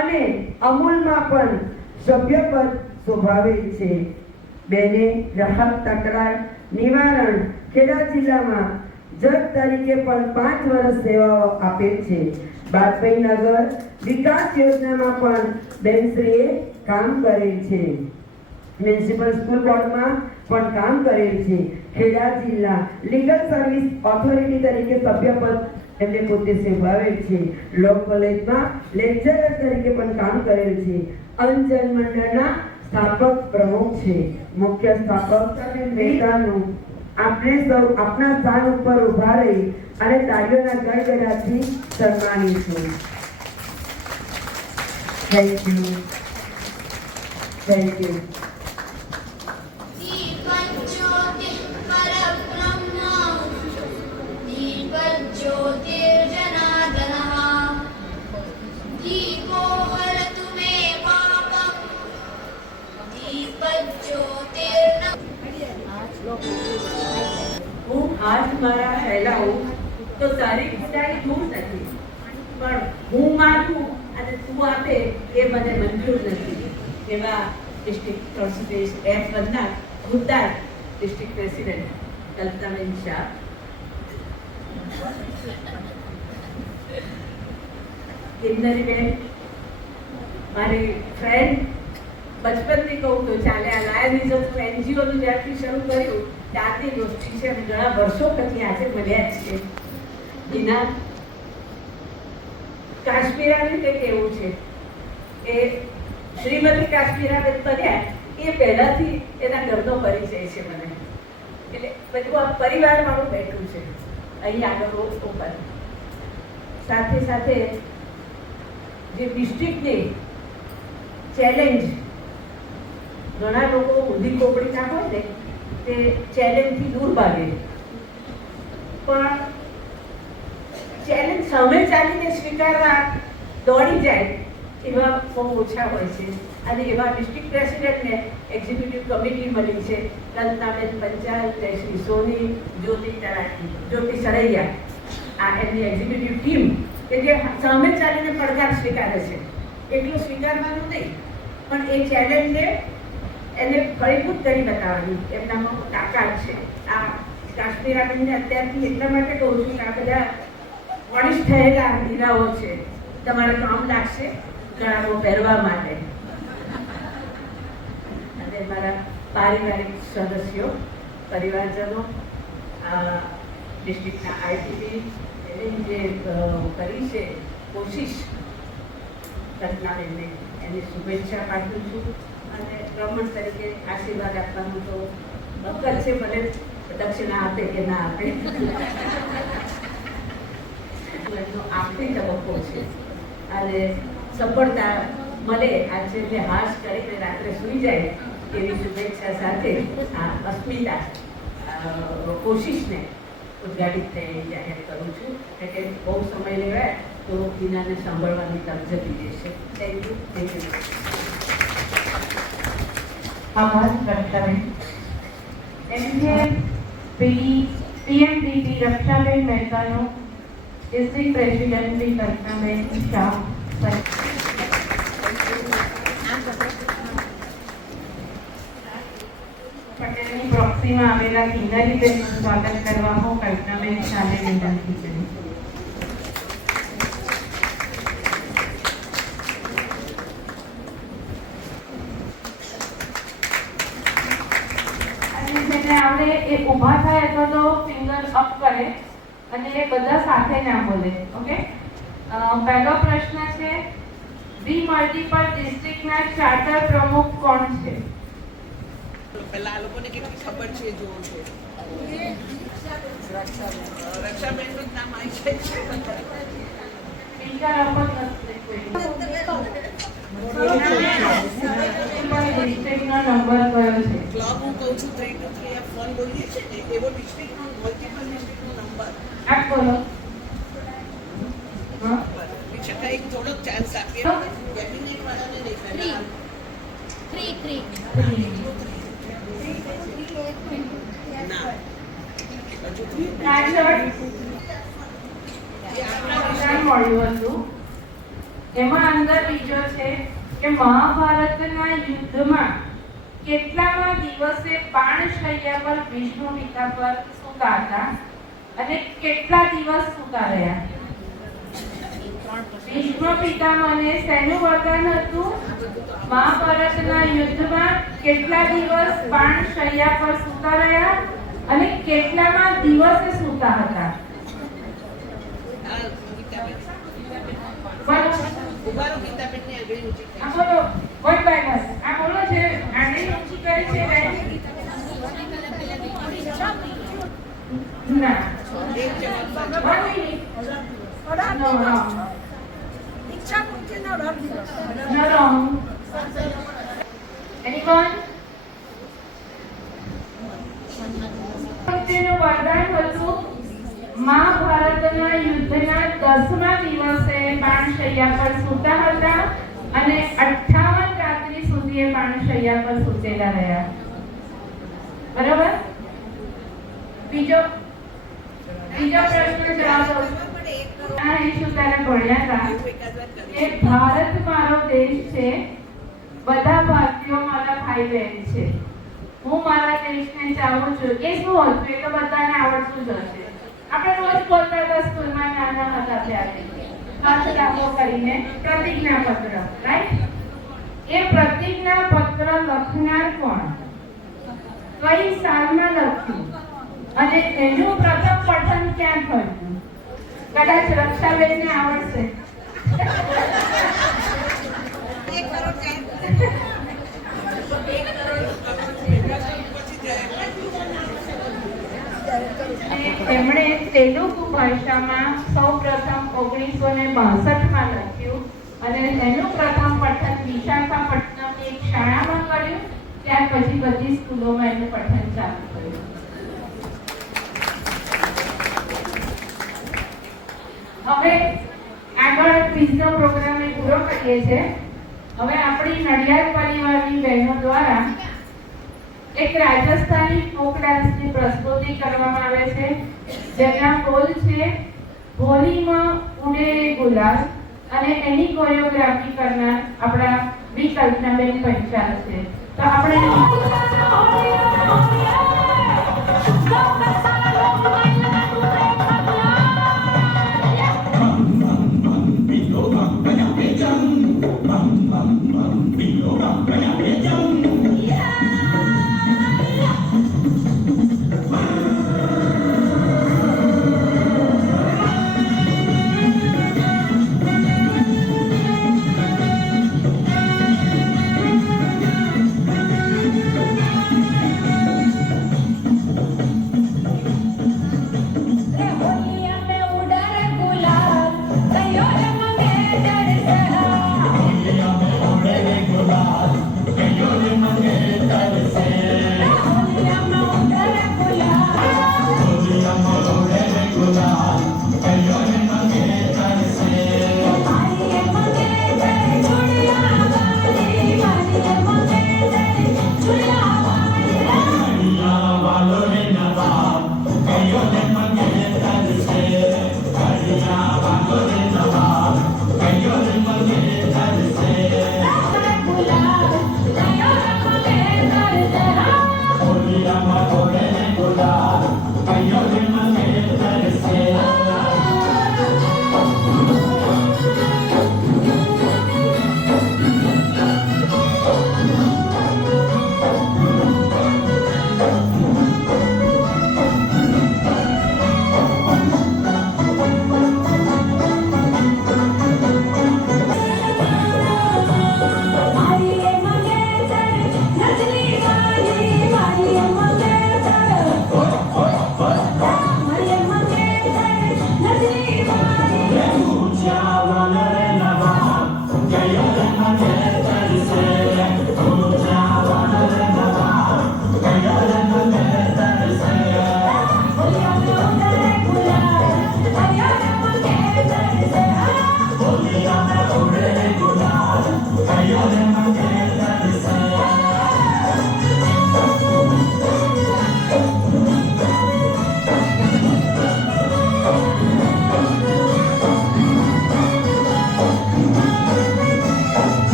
અને અમૂલમાં પણ સભ્યપદ શોભાવેલ છે. બેને ગ્રાહક તકરાર નિવારણ ખેડા જિલ્લામાં જજ તરીકે પણ 5 વર્ષ સેવાઓ આપેલ છે. બાજપઈ નગર વિકાસ યોજનામાં પણ બેનશ્રીએ કામ કરેલ છે. મ્યુનિસિપલ સ્કૂલ બોર્ડમાં પણ કામ કરેલ છે. ખેડા જિલ્લા લીગલ સર્વિસ ઓથોરિટી તરીકે સભ્યપદ એમને પોતે સેવાવેલ છે. લો કોલેજમાં લેક્ચરર તરીકે પણ કામ કરેલ છે. અંજન મંડળના સ્થાપક પ્રમુખ છે. મુખ્ય સ્થાપક મહેતાનું આપણે સૌ આપના સ્થાન ઉપર ઉભા રહી અને તાળીઓના ગડગડાટથી સન્માનીશું. Thank you. दीपज्योतिः परब्रह्म दीपज्योतिर्जनार्दनः दीपो हरतु मे पापम् दीपज्योतिर्न હું હાથ મારા ફેલાવું તો તારી ખુદાઈ દૂર નથી, પણ હું માગું અને તું આપે એ મને મંજૂર નથી. એવા ડિસ્ટ્રિક્ટ પ્રેસિડેન્ટ F1ના ખુદદાર ડિસ્ટ્રિક્ટ પ્રેસિડેન્ટ કલ્પનાબેન શાહ. કિન્નરીબેન મારી ફ્રેન્ડ, બચપનથી કહું તો ચાલે. આ લાયનિઝમ NGOનું જ્યારથી શરૂ કર્યું ત્યારથી દોસ્તી છે અને ઘણા વર્ષો પછી આજે મળ્યા છીએ. એના કાશ્મીરાનું કંઈક એવું છે એ શ્રીમતી કાશ્મીરાબેન બન્યા એ પહેલાથી એના ઘરનો પરિચય છે મને. એટલે બધું આ પરિવાર મારું બેઠું છે અહીં આગળ ઉપર. સાથે સાથે જે ડિસ્ટ્રિક્ટની ચેલેન્જ, ઘણા લોકો ઊંધી કોપડીના હોય ને તે ચેલેન્જથી દૂર ભાગે, પણ ચેલેન્જ સામે ચાલીને સ્વીકારવા દોડી જાય એવા બહુ ઓછા હોય છે. અને એવા ડિસ્ટ્રિક્ટ પ્રેસિડેન્ટને એક્ઝિક્યુટિવ કમિટી મળી છે. કલ્પનાબેન પંચાલ, જયશ્રી સોની, જ્યોતિ સરૈયા, આ એમની એક્ઝિક્યુટિવ ટીમ કે જે સામે ચાલીને પડકાર સ્વીકારે છે. એટલું સ્વીકારવાનું નહીં, પણ એ ચેલેન્જને એને ફળીભૂત કરી બતાવવાની એમનામાં તાકાત છે. આ કાશ્મીરાબેનને અત્યારથી એટલા માટે કહું છું કે આ બધા વણિષ્ઠ થયેલા હીરાઓ છે, તમારે કામ લાગશે ગળામાં પહેરવા માટે. અને મારા પારિવારિક સદસ્યો, પરિવારજનો, ડિસ્ટ્રિક્ટના આઈટીબી એની જે કરી છે કોશિશ કલ્પનાબેનને એની શુભેચ્છા પાઠવું છું. અને બ્રાહ્મણ તરીકે આશીર્વાદ આપવાનું તો બકર છે, ભલે દક્ષિણા આપે કે ના આપે. એમનો આખરી તબક્કો છે અને સફળતા મળે આ છેલ્લે હાશ કરીને રાત્રે સૂઈ જાય એવી શુભેચ્છા સાથે આ અસ્મિતા કોશિશને ઉદ્ઘાટિત થઈ જાહેર કરું છું એટલે બહુ સમય લેવાય તો હિનાને સાંભળવાની તક જતી રહેશે. Thank you. આભાર રક્ષાબેન. એમ છે પીએમડીપી રક્ષાબેન મહેતાનું ડિસ્ટ્રિક્ટ પ્રેસિડેન્ટ શ્રી કલ્પનાબેન શાહ પટેલની પ્રોક્સીમાં આવેલા કિન્નરીબેનનું સ્વાગત કરવા હું કલ્પનાબેન શાહને વિનંતી કરીશ. આવડે એ ઊભા થાય અથવા તો ફિંગર અપ કરે અને એ બધા સાથે ના બોલે. ઓકે, પહેલો પ્રશ્ન છે, બી મલ્ટીપલ ડિસ્ટ્રિક્ટના ચાર્ટર પ્રમુખ કોણ છે? પહેલા આ લોકોને કેટલી ખબર છે જોવું છે. રક્ષાબેનનું જ નામ આવી છે. ફિંગર અપ જ નથી કોઈ. ડિસ્ટ્રિક્ટનો નંબર કયો છે? ક્લબ હું કહું છું 323 આ ફોન બોલીએ છે ને એવો ડિસ્ટ્રિક્ટનો મલ્ટીપલ ડિસ્ટ્રિક્ટનો નંબર આપ બોલો. હા, બીજા કંઈક થોડોક ચાન્સ આપીએ કેબિનેટ વાળાને દેખાય. 3 ના હજુ 3 મળ્યું હતું એમાં અંદર બીજો છે કે મહાભારતના યુદ્ધમાં કેટલામા દિવસે બાણશૈયા પર વિષ્ણુ પિતા પર સૂતા હતા અને કેટલા દિવસ સૂતા રહ્યા? ભીષ્મ પિતામહને શેનું વરદાન હતું? મહાભારતના યુદ્ધમાં કેટલા દિવસ બાણશૈયા પર સૂતા રહ્યા અને કેટલામા દિવસે સૂતા હતા? ઉભારો ગીતાબેનની આગળ ઊંચી થઈ. આ બોલો, વન બાય વન. આ બોલો છે આને ઊંચી કરી છે ના. એક જવાબ સાચો. 1 minute. No, wrong. No, wrong. Anyone? તેનું વરદાન હતું મહાભારતના યુદ્ધના 10મા દિવસે બાણશૈયા પર સૂતા હતા અને 58 રાત્રિ સુધી એ બાણશૈયા પર સૂતેલા રહ્યા. બરાબર? બીજો પ્રશ્ન જવાબ આ શું તારા ભણ્યા હતા કે ભારત મારો દેશ છે, બધા ભારતીયો મારા ભાઈ બહેન છે, હું મારા દેશને ચાહું છું. એ શું હતું? એ તો બધાને આવડતું જ હશે. આપણે રોજ બોલતા હતા સ્કૂલમાં નાના હતા ત્યારે, હાથ લાંબો કરીને પ્રતિજ્ઞા પત્ર, રાઈટ? એ પ્રતિજ્ઞા પત્ર લખનાર કોણ? કઈ સાલમાં લખ્યું અને એનું પ્રથમ પઠન ક્યાં થયું? કદાચ રક્ષાબેનને આવડશે. તેમણે તેલુગુ ભાષામાં સૌપ્રથમ 1962માં લખ્યું અને એનું પ્રથમ પઠન વિશાખાપટ્ટનમની એક શાળામાં કર્યું. ત્યાર પછી બધી સ્કૂલોમાં એનું પઠન ચાલુ કર્યું. હવે આગળ ક્વિઝનો પ્રોગ્રામ પૂરો કરીએ છીએ. હવે આપણી નડિયાદ પરિવારની બહેનો દ્વારા એક રાજસ્થાની ફોક ડાન્સની પ્રસ્તુતિ કરવામાં આવે છે, જેના બોલ છે હોલીમાં ઉડે રે ગુલાલ અને એની કોરિયોગ્રાફી કરનાર આપણા બી કલ્પનાબેન પંચાલ છે. તો આપણે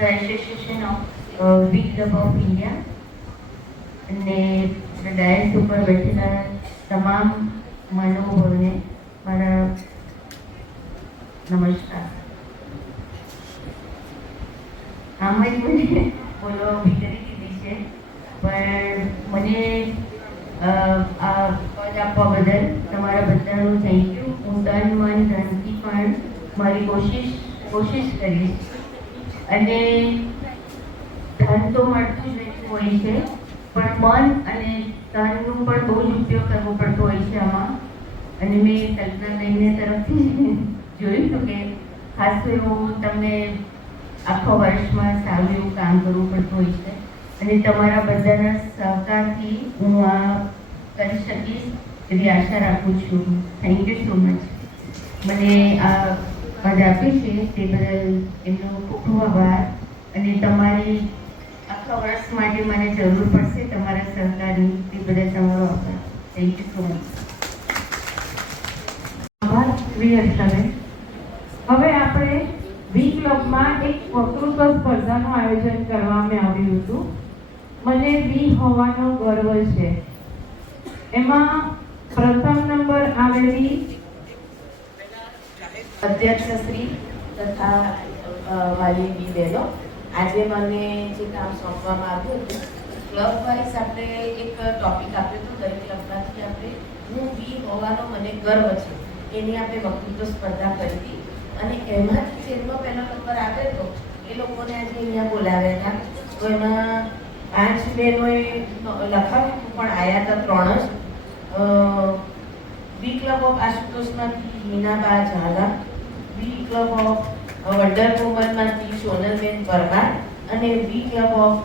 the Association of Big Club of India અને ડાયસ ઉપર બેઠેલા તમામ મહાનુભાવોને મારા નમસ્કાર. આમ જ મને બોલવા ઊભી કરી દીધી છે, પણ મને આ પદ આપવા બદલ તમારા બધાનું થેન્ક યુ. હું તન મન ધનથી પણ મારી કોશિશ કરીશ. અને ધન તો મળતું જ રહેતું હોય છે, પણ મન અને તનનું પણ બહુ જ ઉપયોગ કરવો પડતો હોય છે આમાં. અને મેં કલ્પનાબેનને તરફથી જોયું હતું કે ખાસ તો એવું તમને આખા વર્ષમાં સારું એવું કામ કરવું પડતું હોય છે, અને તમારા બધાના સહકારથી હું આ કરી શકીશ એવી આશા રાખું છું. Thank you so much. મને આ પદ આપી છે તે બદલ એમનો ખૂબ ખૂબ આભાર. અને તમારી આખા વર્ષ માટે મને જરૂર પડશે તમારા સહકારની, તે બદલ તમારો આભાર. Thank you so much. આભાર વિહર્ષાબેન. હવે આપણે વી ક્લબમાં એક વક્તૃત્વ સ્પર્ધાનું આયોજન કરવામાં આવ્યું હતું. મને વી હોવાનો ગર્વ છે. એમાં પ્રથમ નંબર આવેલી અધ્યક્ષ શ્રી તથા વાલી બહેનો આજે મને જે કામ સોંપવામાં આવ્યું હતું ક્લબ વાઇઝ આપણે એક ટોપિક આપ્યો હતો દરેક ક્લબમાંથી આપણે હું બી હોવાનો મને ગર્વ છે એની આપણે વક્તૃત્વ સ્પર્ધા કરી હતી અને એમાંથી જેમનો પહેલો નંબર આવ્યો હતો એ લોકોને આજે અહીંયા બોલાવ્યા હતા. તો એમાં 5 બહેનોએ લખાવ્યું હતું પણ આવ્યા હતા 3 જ. બી ક્લબ ઓફ આશુતોષમાંથી Hinaba Zala, B club of wonder વુમનમાંથી સોનલબેન પરમાર અને બી ક્લબ ઓફ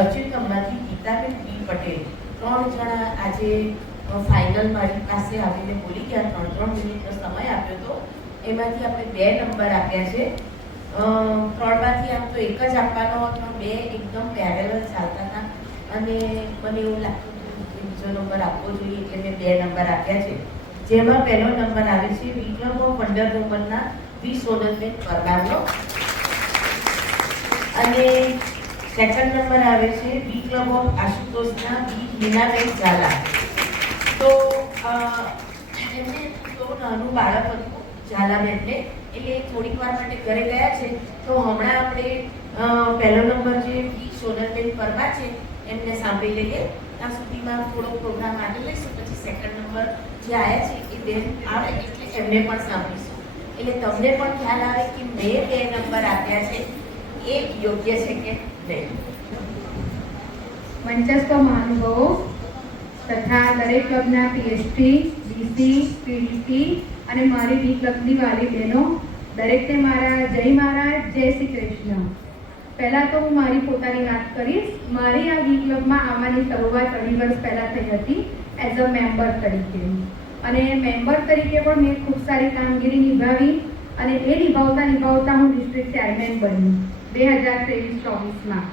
અર્ચિતમમાંથી ગીતાબેન બી પટેલ 3 જણા આજે ફાઇનલ મારી પાસે આવીને બોલી ગયા. 3 મિનિટનો સમય આપ્યો હતો. એમાંથી આપણે 2 નંબર આપ્યા છે. 3માંથી આમ તો એક જ આપવાનો હતો, 2 એકદમ પેરેલલ ચાલતા હતા અને મને એવું લાગતું હતું કે બીજો નંબર આપવો જોઈએ એટલે મેં 2 નંબર આપ્યા છે. જેમાં પહેલો નંબર આવે છે બી ક્લબ ઓફ વંડર વુમનના બી સોનલબેન પરમારનો અને સેકન્ડ નંબર આવે છે બી ક્લબ ઓફ આશુતોષના બી હિનાબેન ઝાલા. તો એમને તો નાનું બાળક હતું ઝાલાબેનને, એટલે થોડીક વાર માટે ઘરે ગયા છે. તો હમણાં આપણે પહેલો નંબર જે બી સોનલબેન પરમાર છે એમને સાંભળી લઈએ. ત્યાં સુધીમાં થોડો પ્રોગ્રામ આગળ લઈશું, પછી સેકન્ડ નંબર જે આવ્યા છે એ બેન આવે એટલે એમને પણ સાંભળીશું, એટલે તમને પણ ખ્યાલ આવે કે મેં 2 નંબર આપ્યા છે એ યોગ્ય છે કે નહીં. મંચસ્થ મહાનુભાવો તથા દરેક ક્લબના પીએસટી, ડીસી, પીડીપી અને મારી બી ક્લબની વાલી બહેનો, દરેકને મારા જય મહારાજ, જય શ્રી કૃષ્ણ. પહેલાં તો હું મારી પોતાની વાત કરીશ. મારી આ બી ક્લબમાં આવવાની શરૂઆત 2 વર્ષ પહેલાં થઈ હતી એઝ અ મેમ્બર તરીકે, અને મેમ્બર તરીકે પણ મેં ખૂબ સારી કામગીરી નિભાવી અને એ નિભાવતા હું ડિસ્ટ્રિક્ટ ચેરમેન બની 2023-24માં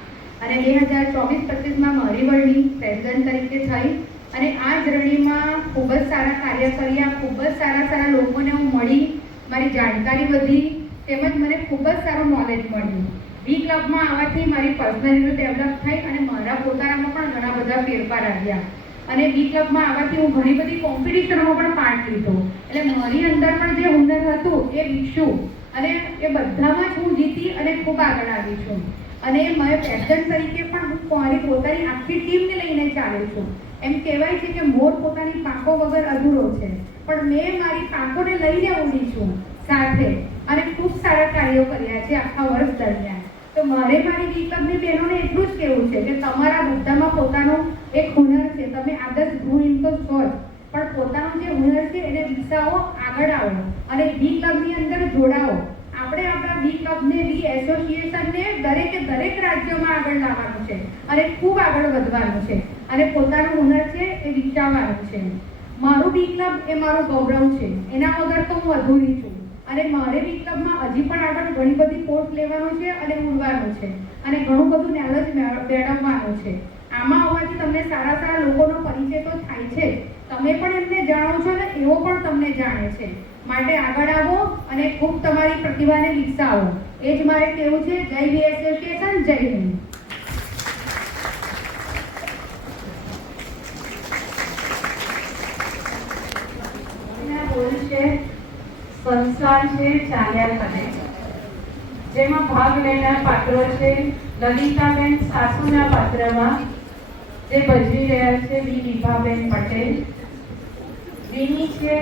અને 2024-25માં મારી વરણી પ્રેસિડેન્ટ તરીકે થઈ અને આ જર્નીમાં ખૂબ જ સારા કાર્ય કર્યા, ખૂબ જ સારા લોકોને હું મળી, મારી જાણકારી વધી તેમજ મને ખૂબ જ સારું નોલેજ મળ્યું. બી ક્લબમાં આવવાથી મારી પર્સનાલિટી ડેવલપ થઈ અને મારા પોતાનામાં પણ ઘણા બધા ફેરફાર આવ્યા અને બી ક્લબમાં આવવાથી હું ઘણી બધી કોમ્પિટિશનોમાં પણ પાર્ટ લીધો, એટલે મારી અંદર પણ જે હુનર હતું એ વિકસ્યું અને એ બધામાં જ હું જીતી અને ખૂબ આગળ આવી છું. અને મારે પ્રેસિડેન્ટ તરીકે પણ હું મારી પોતાની આખી ટીમને લઈને ચાલું છું. એમ કહેવાય છે કે મોર પોતાની પાંખો વગર અધૂરો છે, પણ મેં મારી પાંખોને લઈને ઉડી છું સાથે અને ખૂબ સારા કાર્યો કર્યા છે આખા વર્ષ દરમિયાન. તો મારે મારી બી ક્લબની બહેનોને એટલું જ કહેવું છે કે તમારા બધામાં પોતાનું એક હુનર છે, તમે આદર્શ ગુણ તો છો જ, પણ પોતાનું જે હુનર છે એને વિકસાવો, આગળ આવો અને બી ક્લબની અંદર જોડાઓ. આપણે આપણા બી ક્લબને, બી એસોસિએશનને દરેક રાજ્યોમાં આગળ લાવવાનું છે અને ખૂબ આગળ વધવાનું છે અને પોતાનું હુનર છે એ વિકસાવવાનું છે. મારું બી ક્લબ એ મારું ગૌરવ છે, એના વગર તો હું અધૂરી છું અને મારે બી ક્લબમાં હજી પણ આગળ ઘણી બધી પોસ્ટ લેવાનું છે અને ઉડવાનું છે અને ઘણું બધું નોલેજ મેળવવાનું છે. આમાં આવવાથી તમને સારા લોકોનો પરિચય તો થાય છે, તમે પણ એમને જાણો છો ને એવો પણ તમને જાણે છે. માટે આગળ આવો અને ખૂબ તમારી પ્રતિભાને વિકસાવો, એ જ મારે કહેવું છે. જય બી એસોસિએશન, જય હિન્દ. સંસાર છે ચાલ્યા કરે, જેમાં ભાગ લેનાર પાત્રો છે લલિતાબેન સાસુના પાત્રમાં જે ભજવી રહ્યા છે બી વિભાબેન પટેલ. વિની છે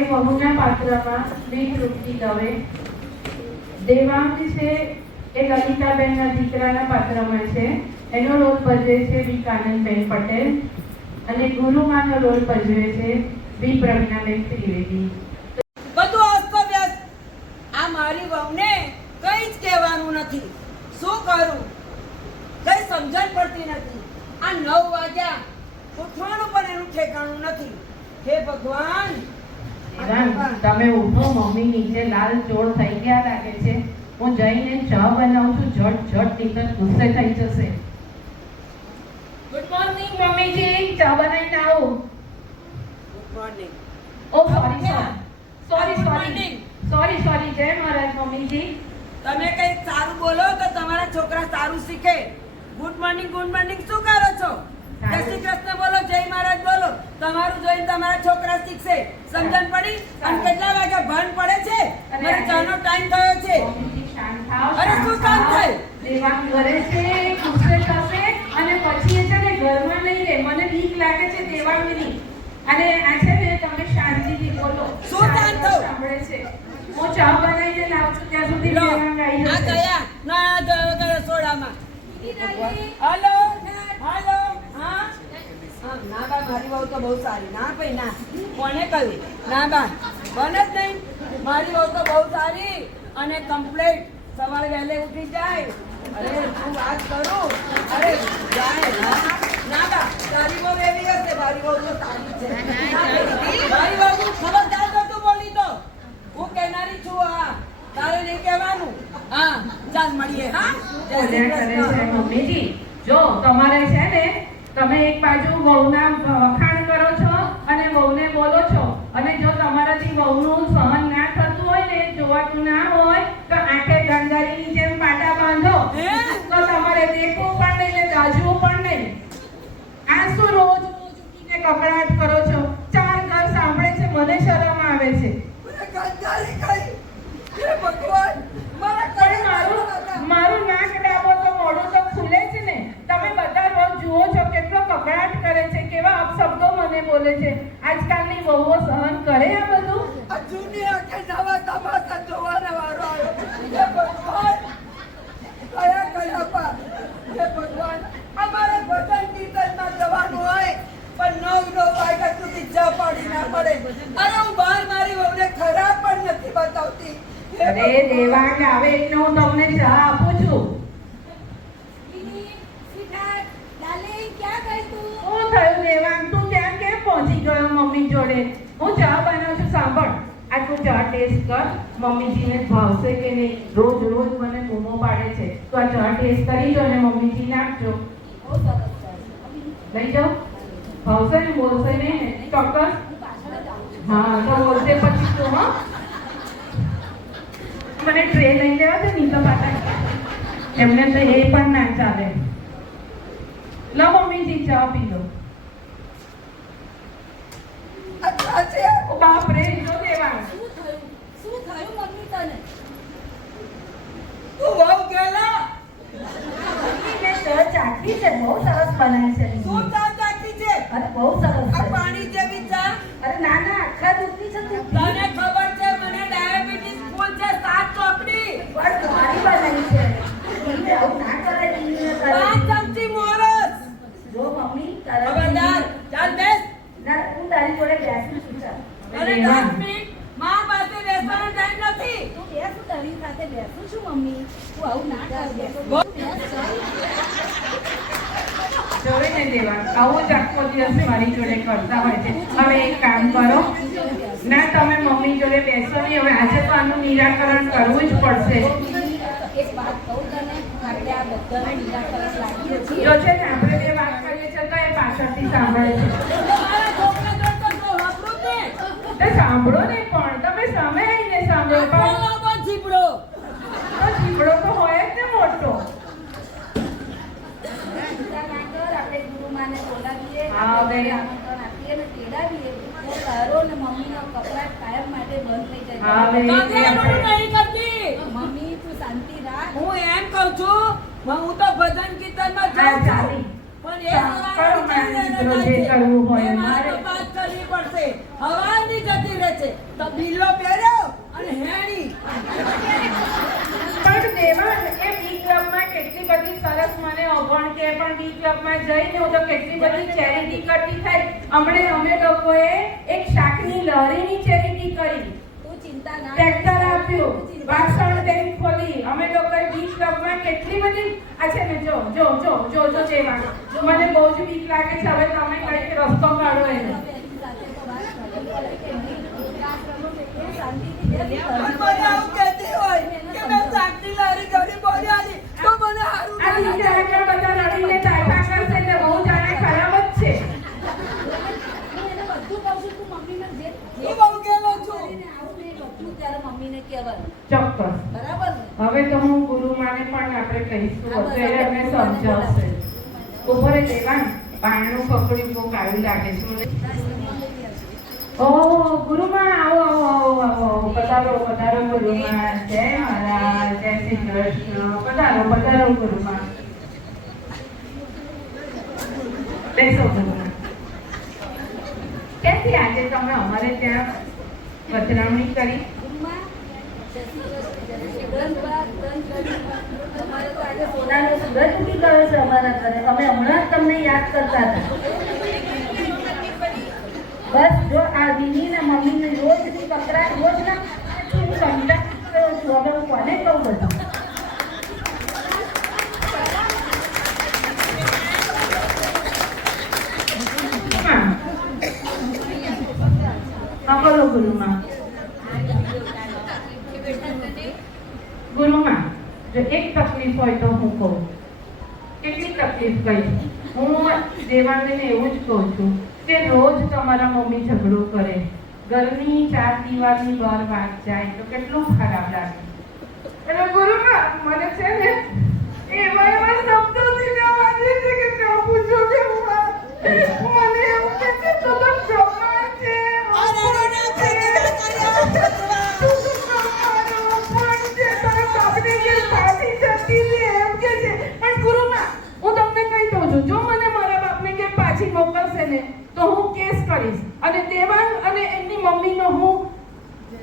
એ વહુના પાત્રમાં બી તૃપ્તિ દવે. દેવાંગ છે એ લલિતાબેનના દીકરાના પાત્રમાં છે, એનો રોલ ભજવે છે બી કાનનબેન પટેલ અને ગુરુમાનો રોલ ભજવે છે બી પ્રજ્ઞાબેન ત્રિવેદી. બધું અસ્તવ્યસ્ત. આ મારી વહુને કંઈ જ કહેવાનું નથી. શું કરું કઈ સમજણ પડતી નથી. આ 9 વાગ્યા, ઉઠવાનું પણ એનું ઠેકાણું નથી. હે ભગવાન, તમે ઉઠો, મમ્મી નીચે લાલ ચોળ થઈ ગયા લાગે છે. હું જઈને ચા બનાવું છું, ઝટ ટીકર ગુસ્સે થઈ જશે. ગુડ મોર્નિંગ મમ્મીજી, ચા બનાવીને આવો. Good morning. ઓ સોરી જય મહારાજ મમ્મીજી. તમે કઈ સારું બોલો તો તમારા છોકરા સારું શીખે. ગુડ મોર્નિંગ શું કરો છો? જય શ્રી કૃષ્ણ બોલો, જય મહારાજ બોલો. તમારું જોઈને તમારા છોકરા શીખશે. સમજણ પડી? અને કેટલા વાગે ભાન પડે છે? મારે ચાનો ટાઈમ થયો છે. અરે શું કામ થાય? દેવાંગ કરે છે, ગુસ્સે થશે અને પછી એ છે ને ઘરમાં નહીં રહે. મને બીક લાગે છે દેવાંગની. અને આ છે ને તમે શાંતિથી બોલો. શું શાંત થવું? સાંભળે છે. હું ચા બનાવીને લાવું છું ત્યાં સુધી લો, દેવાંગ આવી આ જશે. ગયા ના ગયો રસોડામાં. હાલો હાલો હા હા, ના બા મારી બહુ તો બહુ સારી. ના ભાઈ ના, કોને કહ્યું? ના બા બને જ નહીં. મારી બહુ તો બહુ સારી અને કમ્પ્લીટ. સવારે વહેલે ઉઠી જાય. અરે તું વાત કરું. અરે જાય ના બા, તારી બહુ એવી હશે. મારી બહુ તો સારી છે. મારી બહુ ખબરદાર તો તું બોલી તો હું કહેનારી છું. હા, તારે નહીં કહેવાનું. હા, ચાલ મળીએ. હા, જય શ્રી બોલ્યા કરે છે કૃષ્ણ. મમ્મીજી. જો તમારે છે ને તમે એક બાજુ વહુના વખાણ કરો છો અને વહુને બોલો છો, અને જો તમારાથી વહુનું સહન ના થતું હોય ને, જોવાતું ના હોય તો આંખે ગંગારીની જેમ પાટા બાંધો. હે? તો તમારે દેખવું પણ નહીં ને દાજવું પણ નહીં. આ શું રોજ રોજ ઉઠીને કકળાટ કરો છો? 4 ઘર સાંભળે છે, મને શરમ આવે છે. મને કંટાળી ગઈ. હે ભગવાન, મારા પણ કઈ મારું નાક ડાબો તો મોઢું તો ખુલે છે ને. તમે બધા રોજ જુઓ છો કેટલો કકળાટ કરે છે, કેવા અપશબ્દો મને બોલે છે. આજકાલની વહુઓ સહન કરે આ બધું? આ જૂની આંખે નવા તમાશા જોવાનો વારો આવ્યો. હે ભગવાન, કયા પા. હે ભગવાન, અમારે ભજન કીર્તનમાં જવાનું હોય પણ 9 વાગ્યા સુધી ચા પાડી ના પડે. અરે હું બહાર મારી વહુને ખરાબ પણ નથી બતાવતી. હે અરે દેવાંગ આવે એટલે હું તમને ચા આપું છું. શું થયું દેવાંગ? તું ત્યાં કેમ પહોંચી ગયો મમ્મી જોડે? હું ચા બનાવું છું. સાંભળ, આ તું ચા ટેસ્ટ કર. મમ્મીજીને ભાવશે કે નહીં. રોજ રોજ મને બૂમો પાડે છે. તો આ ચા ટેસ્ટ કરી જો ને મમ્મીજીને આપજો. લઈ જાઓ. ભાવશે ને? બોલશે નહીં ને? ચોક્કસ. હા, તો બોલશે પછી તું. હા, મને ટ્રે લઈ લેવા દે નહીં તો પાછા એમને તો એ પણ ના ચાલે. લો મમ્મીજી ચા પી લો. અચ્છા છે. ઓ બાપ રે, જો દેવાંગ. શું થયું મમ્મી તને? તું બહુ ગયેલા. મેં ચા ચાખી છે, બહુ સરસ બનાવી છે. શું ચા ચાખી છે? અરે બહુ સરસ આ છે. પાણી જેવી ચા. અરે ના ના, આખા દૂધની છે તું પી. તને ખબર છે મને ડાયાબિટીસ ફૂલ છે. 7 ચોપડી. પણ તમારી બનાવી છે. પીને આવું ના કરાય, પીને 5 કરાય. ચમચી મોરસ. જો મમ્મી તારા ખબરદાર. ચાલ બેસ. ના, હું તારી જોડે બેસું છું. ચાલ. અરે 10 મિનિટ માં પાસે બેસવાનો ટાઈમ નથી. તું બેસ, હું તારી સાથે બેસું છું મમ્મી. તું આવું ના કર. જોવે ને દેવાંગ, આવું જ આખો દિવસ મારી જોડે કરતા હોય છે. હવે એક કામ કરો ના, તમે મમ્મી જોડે બેસો નહીં. હવે આજે તો આનું નિરાકરણ કરવું જ પડશે. એક વાત કહું તને, આપણે આ બધાને નિરાકરણ લાગીએ છીએ. જો છે ને આપણે બે વાત કરીએ છીએ તો એ પાછળથી સાંભળે છે. મારા છોકરા જોડે તો જો વાપરું ને. તો સાંભળો ને, પણ તમે સામે આવીને સાંભળો. પણ બોલો જીબડો. તો જીભડો તો હોય જ ને મોટો. ચિંતા ના કર, આપણે ગુરુમાને બોલાવીએ, હા, આપણે હવે. આમંત્રણ આપીએ ને તેડાવીએ. તો તારો ને મમ્મીનો કપડાં કાયમ માટે બંધ થઈ જાય. હા, હવે. કાગડાનું નહીં કરતી. મમ્મી તું શાંતિ રાખ. હું એમ કહું છું, હું તો ભજન કીર્તનમાં હા, જાઉં છું. ચાલી. પણ એ કરો મારા મિત્રો જે કરવું હોય. એ મારે તો વાત કરવી પડશે. હવાની જતી રહે છે તો બિલ્લો પહેર્યો અને હેણી. પણ દેવાંગ, એ બી ક્લબમાં કેટલી બધી સરસ મને અભણ કે પણ બી ક્લબમાં જઈને હું તો કેટલી બધી ચેરિટી કરતી થઈ. હમણે અમે લોકોએ એક શાકની લહેરીની ચેરિટી કરી. તું ચિંતા ના ટ્રેક્ટર આપ્યું, વાસણ બેંક ખોલી. અમે લોકોએ બી ક્લબમાં કેટલી બધી આ છે ને જો જો જો જો જો દેવાંગ, મને બહુ જ બીક લાગે છે. હવે તમે કઈક રસ્તો કાઢો એનો. પણ મને આવું કહેતી હોય કે મેં શાકની લારી ઘડી બોલી આલી તો મને હારું આ ના દીકરા લાગે. આગળ બધા રડીને તાયપા કરશે એટલે બહુ જાણે ખરાબ જ છે. હું એને બધું કહું છું, તું મમ્મીને જે હું બહુ ગયેલો છું. કરીને આવું ને એ બધું ત્યારે મમ્મીને કહેવાનું. ચોક્કસ. બરાબર ને? હવે તો હું ગુરુમાને પણ આપણે કહીશું, અત્યારે અમને સમજાવશે. ઉપર દેવાંગ, પાણીનું પકડ્યું બહુ કાળું લાગે છે મને. ઓહ ગુરુમાં આવો આવો આવો આવો પધારો પધારો ગુરુમાં. જય મહારાજ, જય શ્રી કૃષ્ણ. પધારો પધારો ગુરુમાં. બેસો ગુરુમાં. ક્યાંથી આજે તમે અમારે ત્યાં પધરામણી કરી? સોનાનો સૂરજ ઉગી ગયો છે અમારા ઘરે. અમે હમણાં જ તમને યાદ કરતા હતા. બસ જો આ વિની ને મમ્મીને રોજની કકરાટ રોજના હું કંટાળી ગયો છું. હવે હું કોને કહું બધું? બોલો ગુરુમાં. ગુરુમાં જો એક તકલીફ હોય તો હું કહું. કેટલી તકલીફ કહીશ? હું દેવાંગને એવું જ કહું છું કે રોજ તમારા મમ્મી ઝઘડો કરે, ઘરની 4 દિવાલની બહાર વાત જાય તો કેટલું ખરાબ લાગે. એટલે ગુરુમાં મને છે ને એવા શબ્દોથી જવાની છે કે ન પૂછો કે મને એવું કે છે તો જમા છે. જો મને મારા બાપને કે પાછી મોકલશે ને તો હું કેસ કરીશ અને દેવાંગ અને એમની મમ્મીનો હું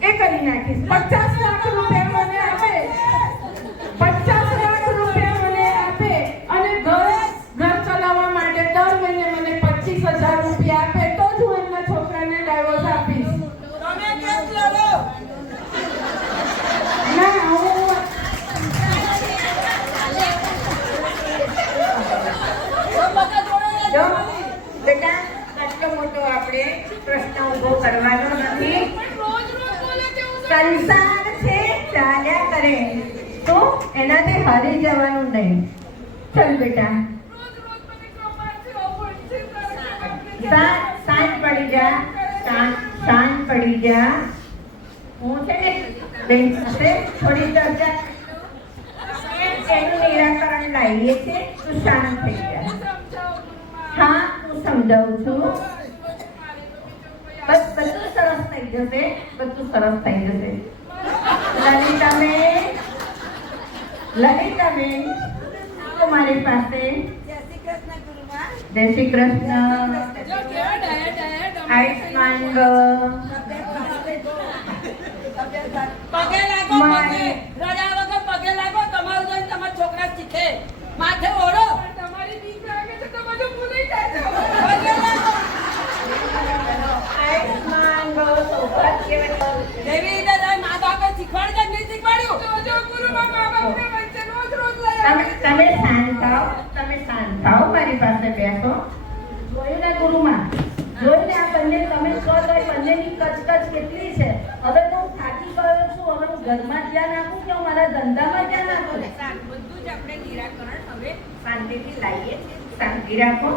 એ કરી નાખીશ. 50 લાખ રૂપિયા મને આપે, 50 લાખ રૂપિયા મને આપે અને ઘર ચલાવવા માટે દર મહિને મને 25,000 રૂપિયા આપે તો જ હું એમના છોકરાને ડાયવોર્સ આપીશ. તમે કેસ લડો. ના હું જો બેટા આટલો મોટો આપણે પ્રશ્ન ઉભો કરવાનો નથી. સંસાર છે ચાલ્યા કરે તો એનાથી હારી જવાનું નહીં. ચલ બેટા શાંત પડી જા, શાંત પડી જા. હું છે ને બેન સાથે થોડી ચર્ચા એનું નિરાકરણ લાવીએ છીએ. તું શાંત થઈ જા. હા હું સમજાવું છું. બસ બધું સરસ થઈ જશે, બધું સરસ થઈ જશે. લલિતાબેન તમારી પાસે. જય શ્રી કૃષ્ણ. આયુષ્માન પગે લાગો, પગે રજા વગર પગે લાગો. તમારું જોઈને તમારા છોકરા શીખે. માથે ઓળો. તમારી દીકરા કે તો બધું ભૂલી જાય. પગે લાગો. આયુષ્માન સૌભાગ્ય. કેવી રીતે તારા મા બાપે શીખવાડ્યું કે નહીં શીખવાડ્યું? જો ગુરુમાં મા બાપને વચ્ચે રોજ લઈ આવે. તમે શાંત થાઓ, તમે શાંત થાઓ, મારી પાસે બેસો. જોયું ને ગુરુમાં, જોયું ને આ બંને તમે કહો તો એ બંનેની કચકચ કેટલી છે. હવે તો હું થાકી ગયો છું. હવે હું ઘરમાં ધ્યાન આપું કે હું મારા ધંધામાં ધ્યાન આપું? બધું જ આપણે નિરાકરણ હવે શાંતિથી લાવીએ છીએ. શાંતિ રાખો.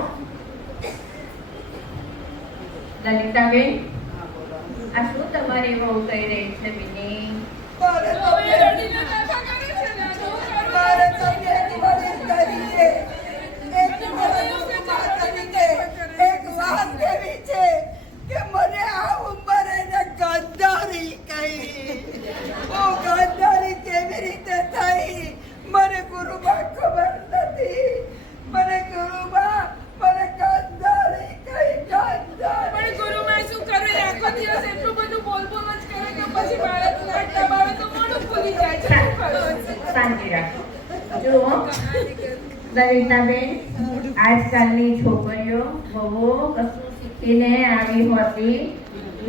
લલિતાબેન આ શું તમારી વહુ કહી રહી છે? વિની શાંતિ રાખો. જુઓ લલિતાબેન, આજકાલની છોકરીઓ બહુ કશું શીખીને આવી હોતી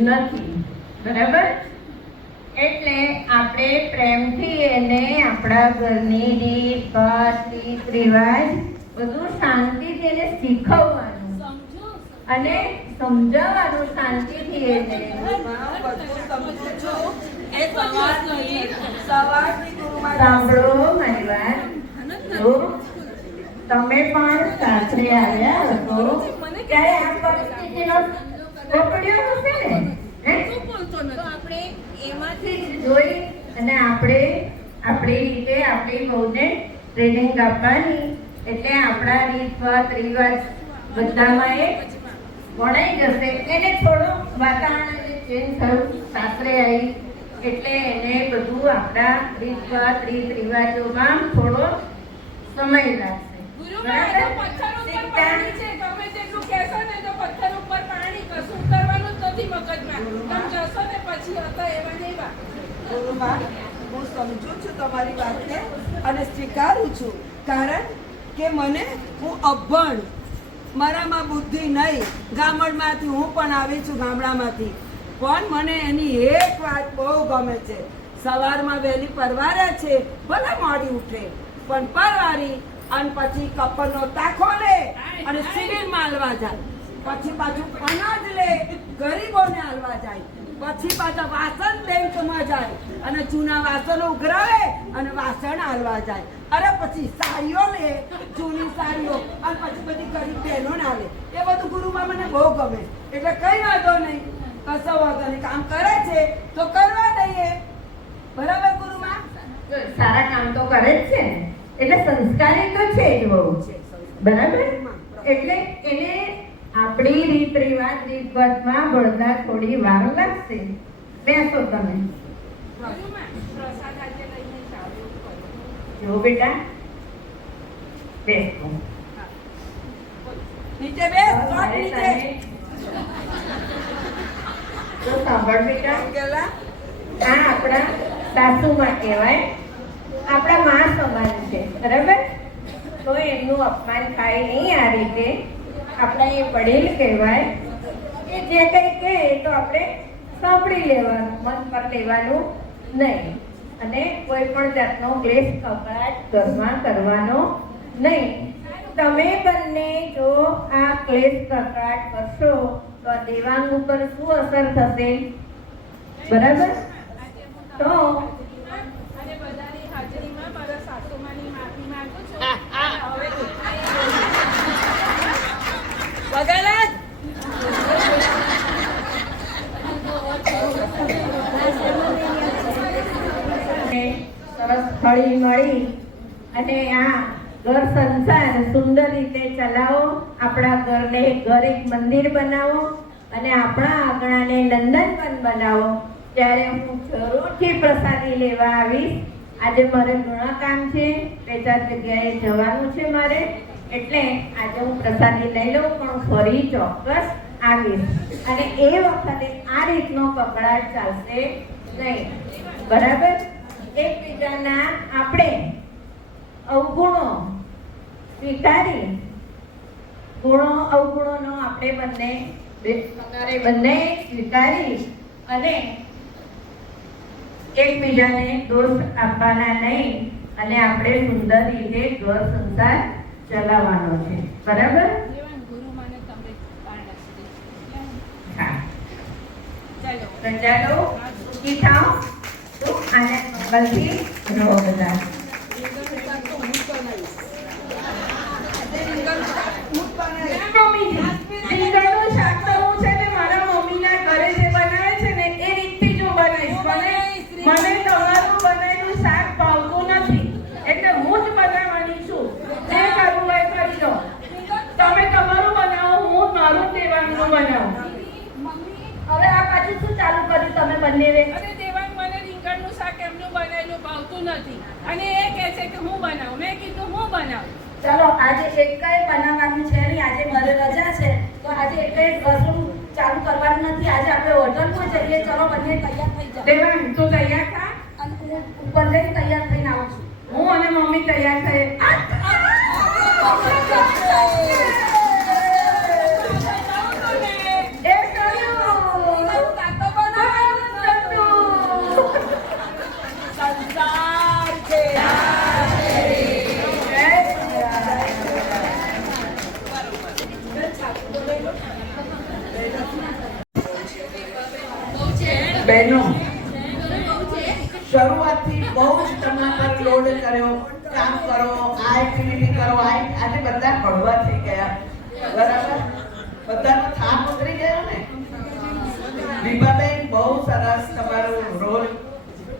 નથી, બરાબર? એટલે આપણે પ્રેમથી એને આપણા ઘરની રીત રીત રિવાજ બધું શાંતિથી એને શીખવવાનું અને સમજાવવાનું શાંતિથી એને. સાંભળો મારી વાત. જો તમે પણ સાસરે આવ્યા હતો ત્યારે આ પરિસ્થિતિનો ભોગવ્યો હશે ને? એમાંથી જોઈ અને આપણે આપણી રીતે આપણી બહુને ટ્રેનિંગ આપવાની. એટલે આપણા રીત રિવાજ બધામાં એ ભણાઈ જશે. એને થોડું વાતાવરણ ચેન્જ થયું, સાસરે આવી એટલે એને બધું આપણા રીતભાત રીત રિવાજોમાં થોડો સમય લાગશે. ગુરુમાં તો પથ્થર ઉપર પાણી છે, તમે જેટલું કહેશો ને તો પથ્થર ઉપર પાણી, કશું કરવાનું જ નથી મગજમાં. તમે જશો ને પછી હતા એવા નહીં વાત. ગુરુમાં હું સમજુ છું તમારી વાતને અને સ્વીકારું છું, કારણ કે હું અભણ, મારામાં બુદ્ધિ નહીં. ગામડમાંથી હું પણ આવી છું, ગામડામાંથી. પણ મને એની એક વાત બહુ ગમે છે, સવારમાં વહેલી પરવારે છે, ભલે મોડી ઉઠે પણ પરવારી અને પછી કપરનો તાખો લે અને સિવિલમાં હાલવા જાય, પછી પાછું અનાજ લે ગરીબોને હાલવા જાય, પછી પાછા વાસણ બેંકમાં જાય અને જૂના વાસણો ઉઘરાવે અને વાસણ હાલવા જાય. અરે પછી સાડીઓ લે, જૂની સાડીઓ, અને પછી બધી ગરીબ બહેનોને હાલે. એ બધું ગુરુમાં મને બહુ ગમે. એટલે કઈ વાંધો નહીં, કશો વાંધો નહીં, કામ કરે છે તો કરવા દઈએ. બરાબર ગુરુમાં? સારા કામ તો કરે જ છે ને, એટલે સંસ્કારી તો છે જ બહુ. બરાબર? એટલે એને આપણી રીત રિવાજ રીતભાતમાં ભળતા થોડી વાર લાગશે. બેસો તમે. ગુરુમાં પ્રસાદ આજે લઈને ચાલુ કરો. જો બેટા, બેસો. નીચે બેસ, હવે ચોટ મારે નીચે. તને તો સાંભળ બેટા, ગેલા? આ આપણા સાસુમાં કહેવાય, આપણા માં સમાન છે. બરાબર? તો એમનું અપમાન થાય નહીં આ રીતે. આપણા એ વડીલ કહેવાય, એ જે કંઈ કહે તો આપણે સાંભળી લેવાનું, મન પર લેવાનું નહીં. અને કોઈ પણ જાતનો ક્લેશ કકળાટ ઘરમાં કરવાનો નહીં. તમે બંને જો આ ક્લેશ કકળાટ કરશો તો આ દેવાંગ ઉપર શું અસર થશે? બરાબર? તો અને બધાની હાજરીમાં મારા સાસુમાની માફી માંગુ છું. અને હવે વગાલા જ. સરસ ફળી મળી અને આ ઘર સંસાર સુંદર રીતે ચલાવો. આપણા ઘરને ઘર એક મંદિર બનાવો અને આપણા આંગણાને નંદનવન બનાવો. ત્યારે હું જરૂરથી પ્રસાદી લેવા આવીશ. આજે મારે ઘણા કામ છે, 2-4 જગ્યાએ જવાનું છે મારે, એટલે આજે હું પ્રસાદી લઈ લઉં, પણ ફરી ચોક્કસ આવીશ. અને એ વખતે આ રીતનો કકળાટ ચાલશે નહીં. બરાબર? એકબીજાના આપણે અવગુણો સ્વીકારી, ગુણો અવગુણોનો આપણે બંને સ્વીકારી અને એકબીજાને દોષ આપવાના નહીં. અને આપણે સુંદર રીતે ઘર સંસાર ચલાવવાનો છે. બરાબર? ગુરુમાને તમે પારણા. હા. ચાલો. તો ચાલો સુખી થાઓ, સુખ અને મંગલથી રહો બધા. રીંગણનું શાક તો હું છે ને મારા મમ્મીના ઘરે જે બનાવે છે ને એ રીતથી જ હું બનાવીશ. મને તમારું બનાવેલું શાક ભાવતું નથી, એટલે હું જ બનાવવાની છું. જે કરવું હોય કરી દો. તમે તમારું બનાવો, હું મારું દેવાનું બનાવું. હવે આ પાછું શું ચાલુ કર્યું તમે બંને? અને દેવાંગ મને રીંગણનું શાક એમનું બનાવેલું ભાવતું નથી અને એ કહે છે કે હું બનાવું. મેં કીધું હું બનાવું. ચાલો આજે એક કઈ બનાવવાનું છે નહીં, આજે મારે રજા છે તો આજે એક રસોડું ચાલુ કરવાનું નથી. આજે આપણે હોટલમાં જઈએ. ચલો બંને તૈયાર થઈ જાઓ. દેવાંગ તું તૈયાર થા અને હું ઉપર જઈને તૈયાર થઈને આવું છું. હું અને મમ્મી તૈયાર થઈ. એ કર્યું. સંસાર છે. બહેનો, શરૂઆતથી બહુ જ તમારા પર લોડ કર્યો, કામ કરો, આ એક્ટિવિટી કરો, આજે બધા હળવા થઈ ગયા. બરાબર? બધાનો થાક ઉતરી ગયો ને? વિભાબેન બહુ સરસ તમારો રોલ,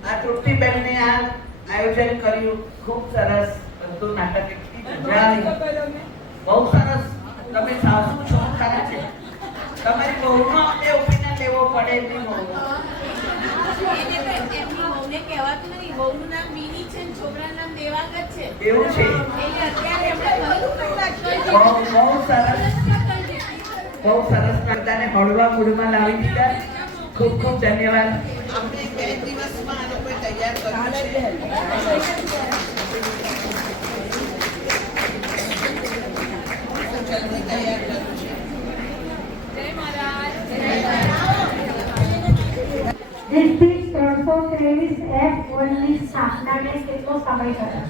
આ તૃપ્તિબેનને આ આયોજન કર્યું, ખૂબ સરસ. બધું નાટક એટલી મજા આવી, બહુ સરસ. તમે સાસુ છો ખરા છે, એમની વહુ. એમની વહુને કહેવાતું નહીં. વહુનું નામ વિની છે ને છોકરાનું નામ દેવાંગ જ છે. એવું છે. એટલે અત્યારે એમણે કહ્યું બહુ સરસ બધાને હળવા મૂડમાં લાવી દીધા. ખૂબ ખૂબ ધન્યવાદ. આપણે 2 દિવસમાં આ લોકોએ તૈયાર કર્યું છે. જલ્દી તૈયાર કર્યું છે. ડિસ્ટ્રિક્ટ 323 F1 ની સ્થાપનાને કેટલો સમય થયો?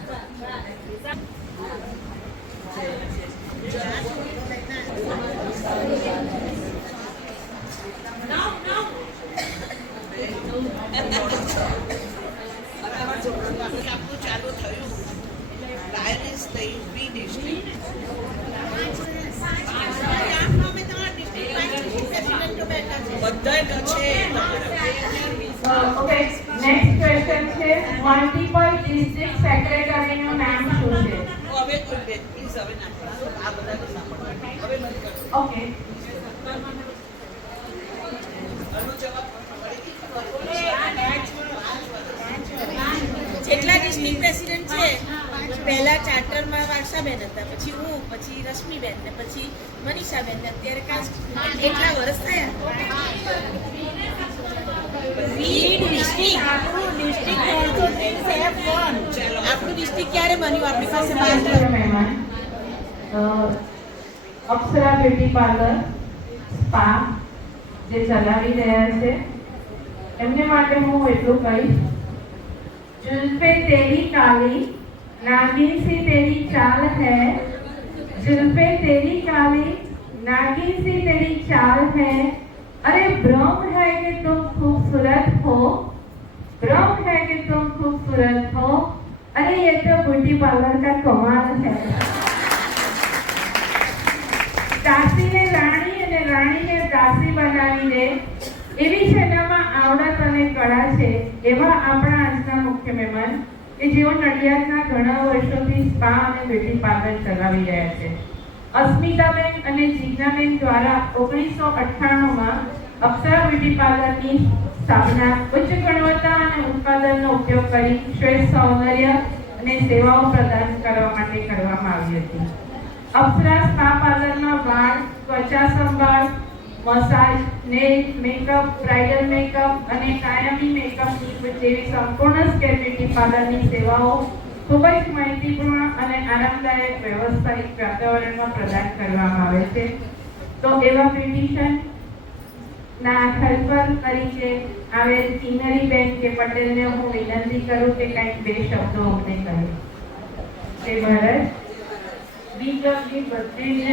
આપણું ચાલુ થયું ડાયનેસ થઈ બી ડિસ્ટ્રિક્ટ બધા છે. ઓકે નેક્સ્ટ ક્વેશ્ચન છે મલ્ટિપલ ડિસ્ટ્રિક્ટ સેક્રેટરીનું નામ શું છે? હવે પ્લીઝ હવે ના આ બધાને સાંભળો. હવે બંધ કરો. ઓકે આનો જવાબ જેટલા ડિસ્ટ્રિક્ટ પ્રેસિડેન્ટ છે પહેલા ચાર્ટરમાં વારસાબેન હતા, પછી હું, પછી રશ્મિબેન ને પછી મનીષાબેન ને અત્યારે કાસ્ટ એટલા વર્ષ થયા. આપણું ડિસ્ટ્રિક્ટ ક્યારે બન્યું? આપણી પાસે મહેમાન અપ્સરા બ્યુટી પાર્લર સ્પા જે ચલાવી રહ્યા છે એમને માટે હું એટલું કહીશ, जुल्फे तेरी काली नागिन सी तेरी चाल है, जुल्फे तेरी काली नागिन सी तेरी चाल है, अरे भ्रम है कि तुम खूबसूरत हो, भ्रम है कि तुम खूबसूरत हो, अरे ये तो ब्यूटी पार्लर का कमाल है. दासी ने रानी અને રાણીને દાસી બનાવી દે એવી જેનામાં આવડત અને કળા છે એવા આપણા આજના મુખ્ય મહેમાન કે જેઓ નડિયાદના ઘણા વર્ષોથી સ્પા અને બ્યુટી પાર્લર ચલાવી રહ્યા છે. અસ્મિતાબેન અને જીજ્ઞાબેન દ્વારા 1998માં અપ્સરા બ્યુટી પાર્લરની સ્થાપના ઉચ્ચ ગુણવત્તા અને ઉત્પાદનનો ઉપયોગ કરી શ્રેષ્ઠ સૌંદર્ય અને સેવાઓ પ્રદાન કરવા માટે કરવામાં આવી હતી. અપ્સરા સ્પા પાર્લરમાં વાળ, ત્વચા સંભાળ, massage, nail, makeup, bridal makeup અને કાયમી મેકઅપની જેવી સંપૂર્ણ સ્કેલ બ્યુટી પાર્લરની સેવાઓ ખૂબ જ માહિતીપૂર્ણ અને આરામદાયક વ્યવસ્થિત વાતાવરણમાં પ્રદાન કરવામાં આવે છે. તો એવા બ્યુટિશિયનના હેલ્પર તરીકે આવેલ કિન્નરીબેન કે પટેલને હું વિનંતી કરું કે કંઈક 2 શબ્દો અમને કહે. જય ભારત. બી ક્લબની બધી જ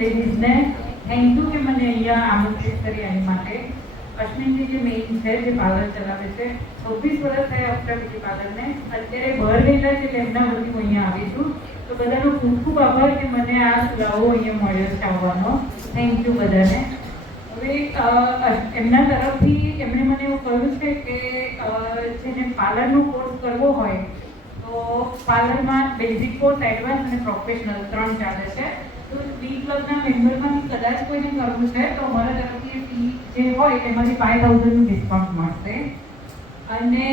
લેડીઝને થેન્ક યુ કે મને અહીંયા આમંત્રિત કરી એની માટે. અશ્વિનજી જે મેઇન છે જે પાર્લર ચલાવે છે 26 વર્ષ થયા અપ્સરા બ્યુટી પાર્લરને. અત્યારે બહાર ગયેલા છે એટલે એમના વતી હું અહીંયા આવી છું. તો બધાનો ખૂબ ખૂબ આભાર કે મને આ લાવો અહીંયા મળ્યો છે આવવાનો. થેન્ક યુ બધાને. હવે એમના તરફથી એમણે મને એવું કહ્યું છે કે જેને પાર્લરનો કોર્સ કરવો હોય તો પાર્લરમાં બેઝિક કોર્સ, એડવાન્સ અને પ્રોફેશનલ 3 ચાલે છે. તો બી ક્લબના મેમ્બરમાંથી કદાચ કોઈને કરવું છે તો અમારા તરફથી ફી જે હોય એમાંથી 5000નું ડિસ્કાઉન્ટ મળશે. અને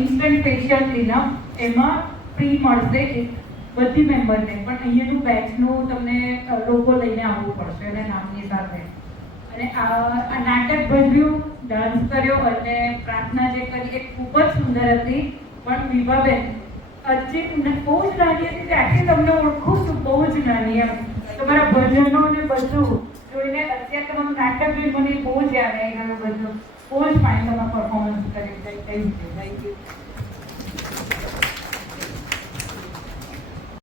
ઇન્સ્ટન્ટ ફેશિયલ ક્લીનઅપ એમાં ફ્રી મળશે બધી મેમ્બરને, પણ અહીંયાનું બેચનું તમને લોગો લઈને આવવું પડશે અને નામની સાથે. અને આ નાટક ભજવ્યું, ડાન્સ કર્યો અને પ્રાર્થના જે કરી એ ખૂબ જ સુંદર હતી. પણ વિભાબેન હજી બહુ જ નાની હતી ત્યાંથી તમને ઓળખું છું, બહુ જ નાની એમ. તમારા ભજનો ને બધું જોઈને અત્યારે તમારું નાટક જોઈ મને બહુ જ યાદ આવી ગયું બધું. બહુ જ ફાઇન તમે પરફોર્મન્સ કરી. Thank you.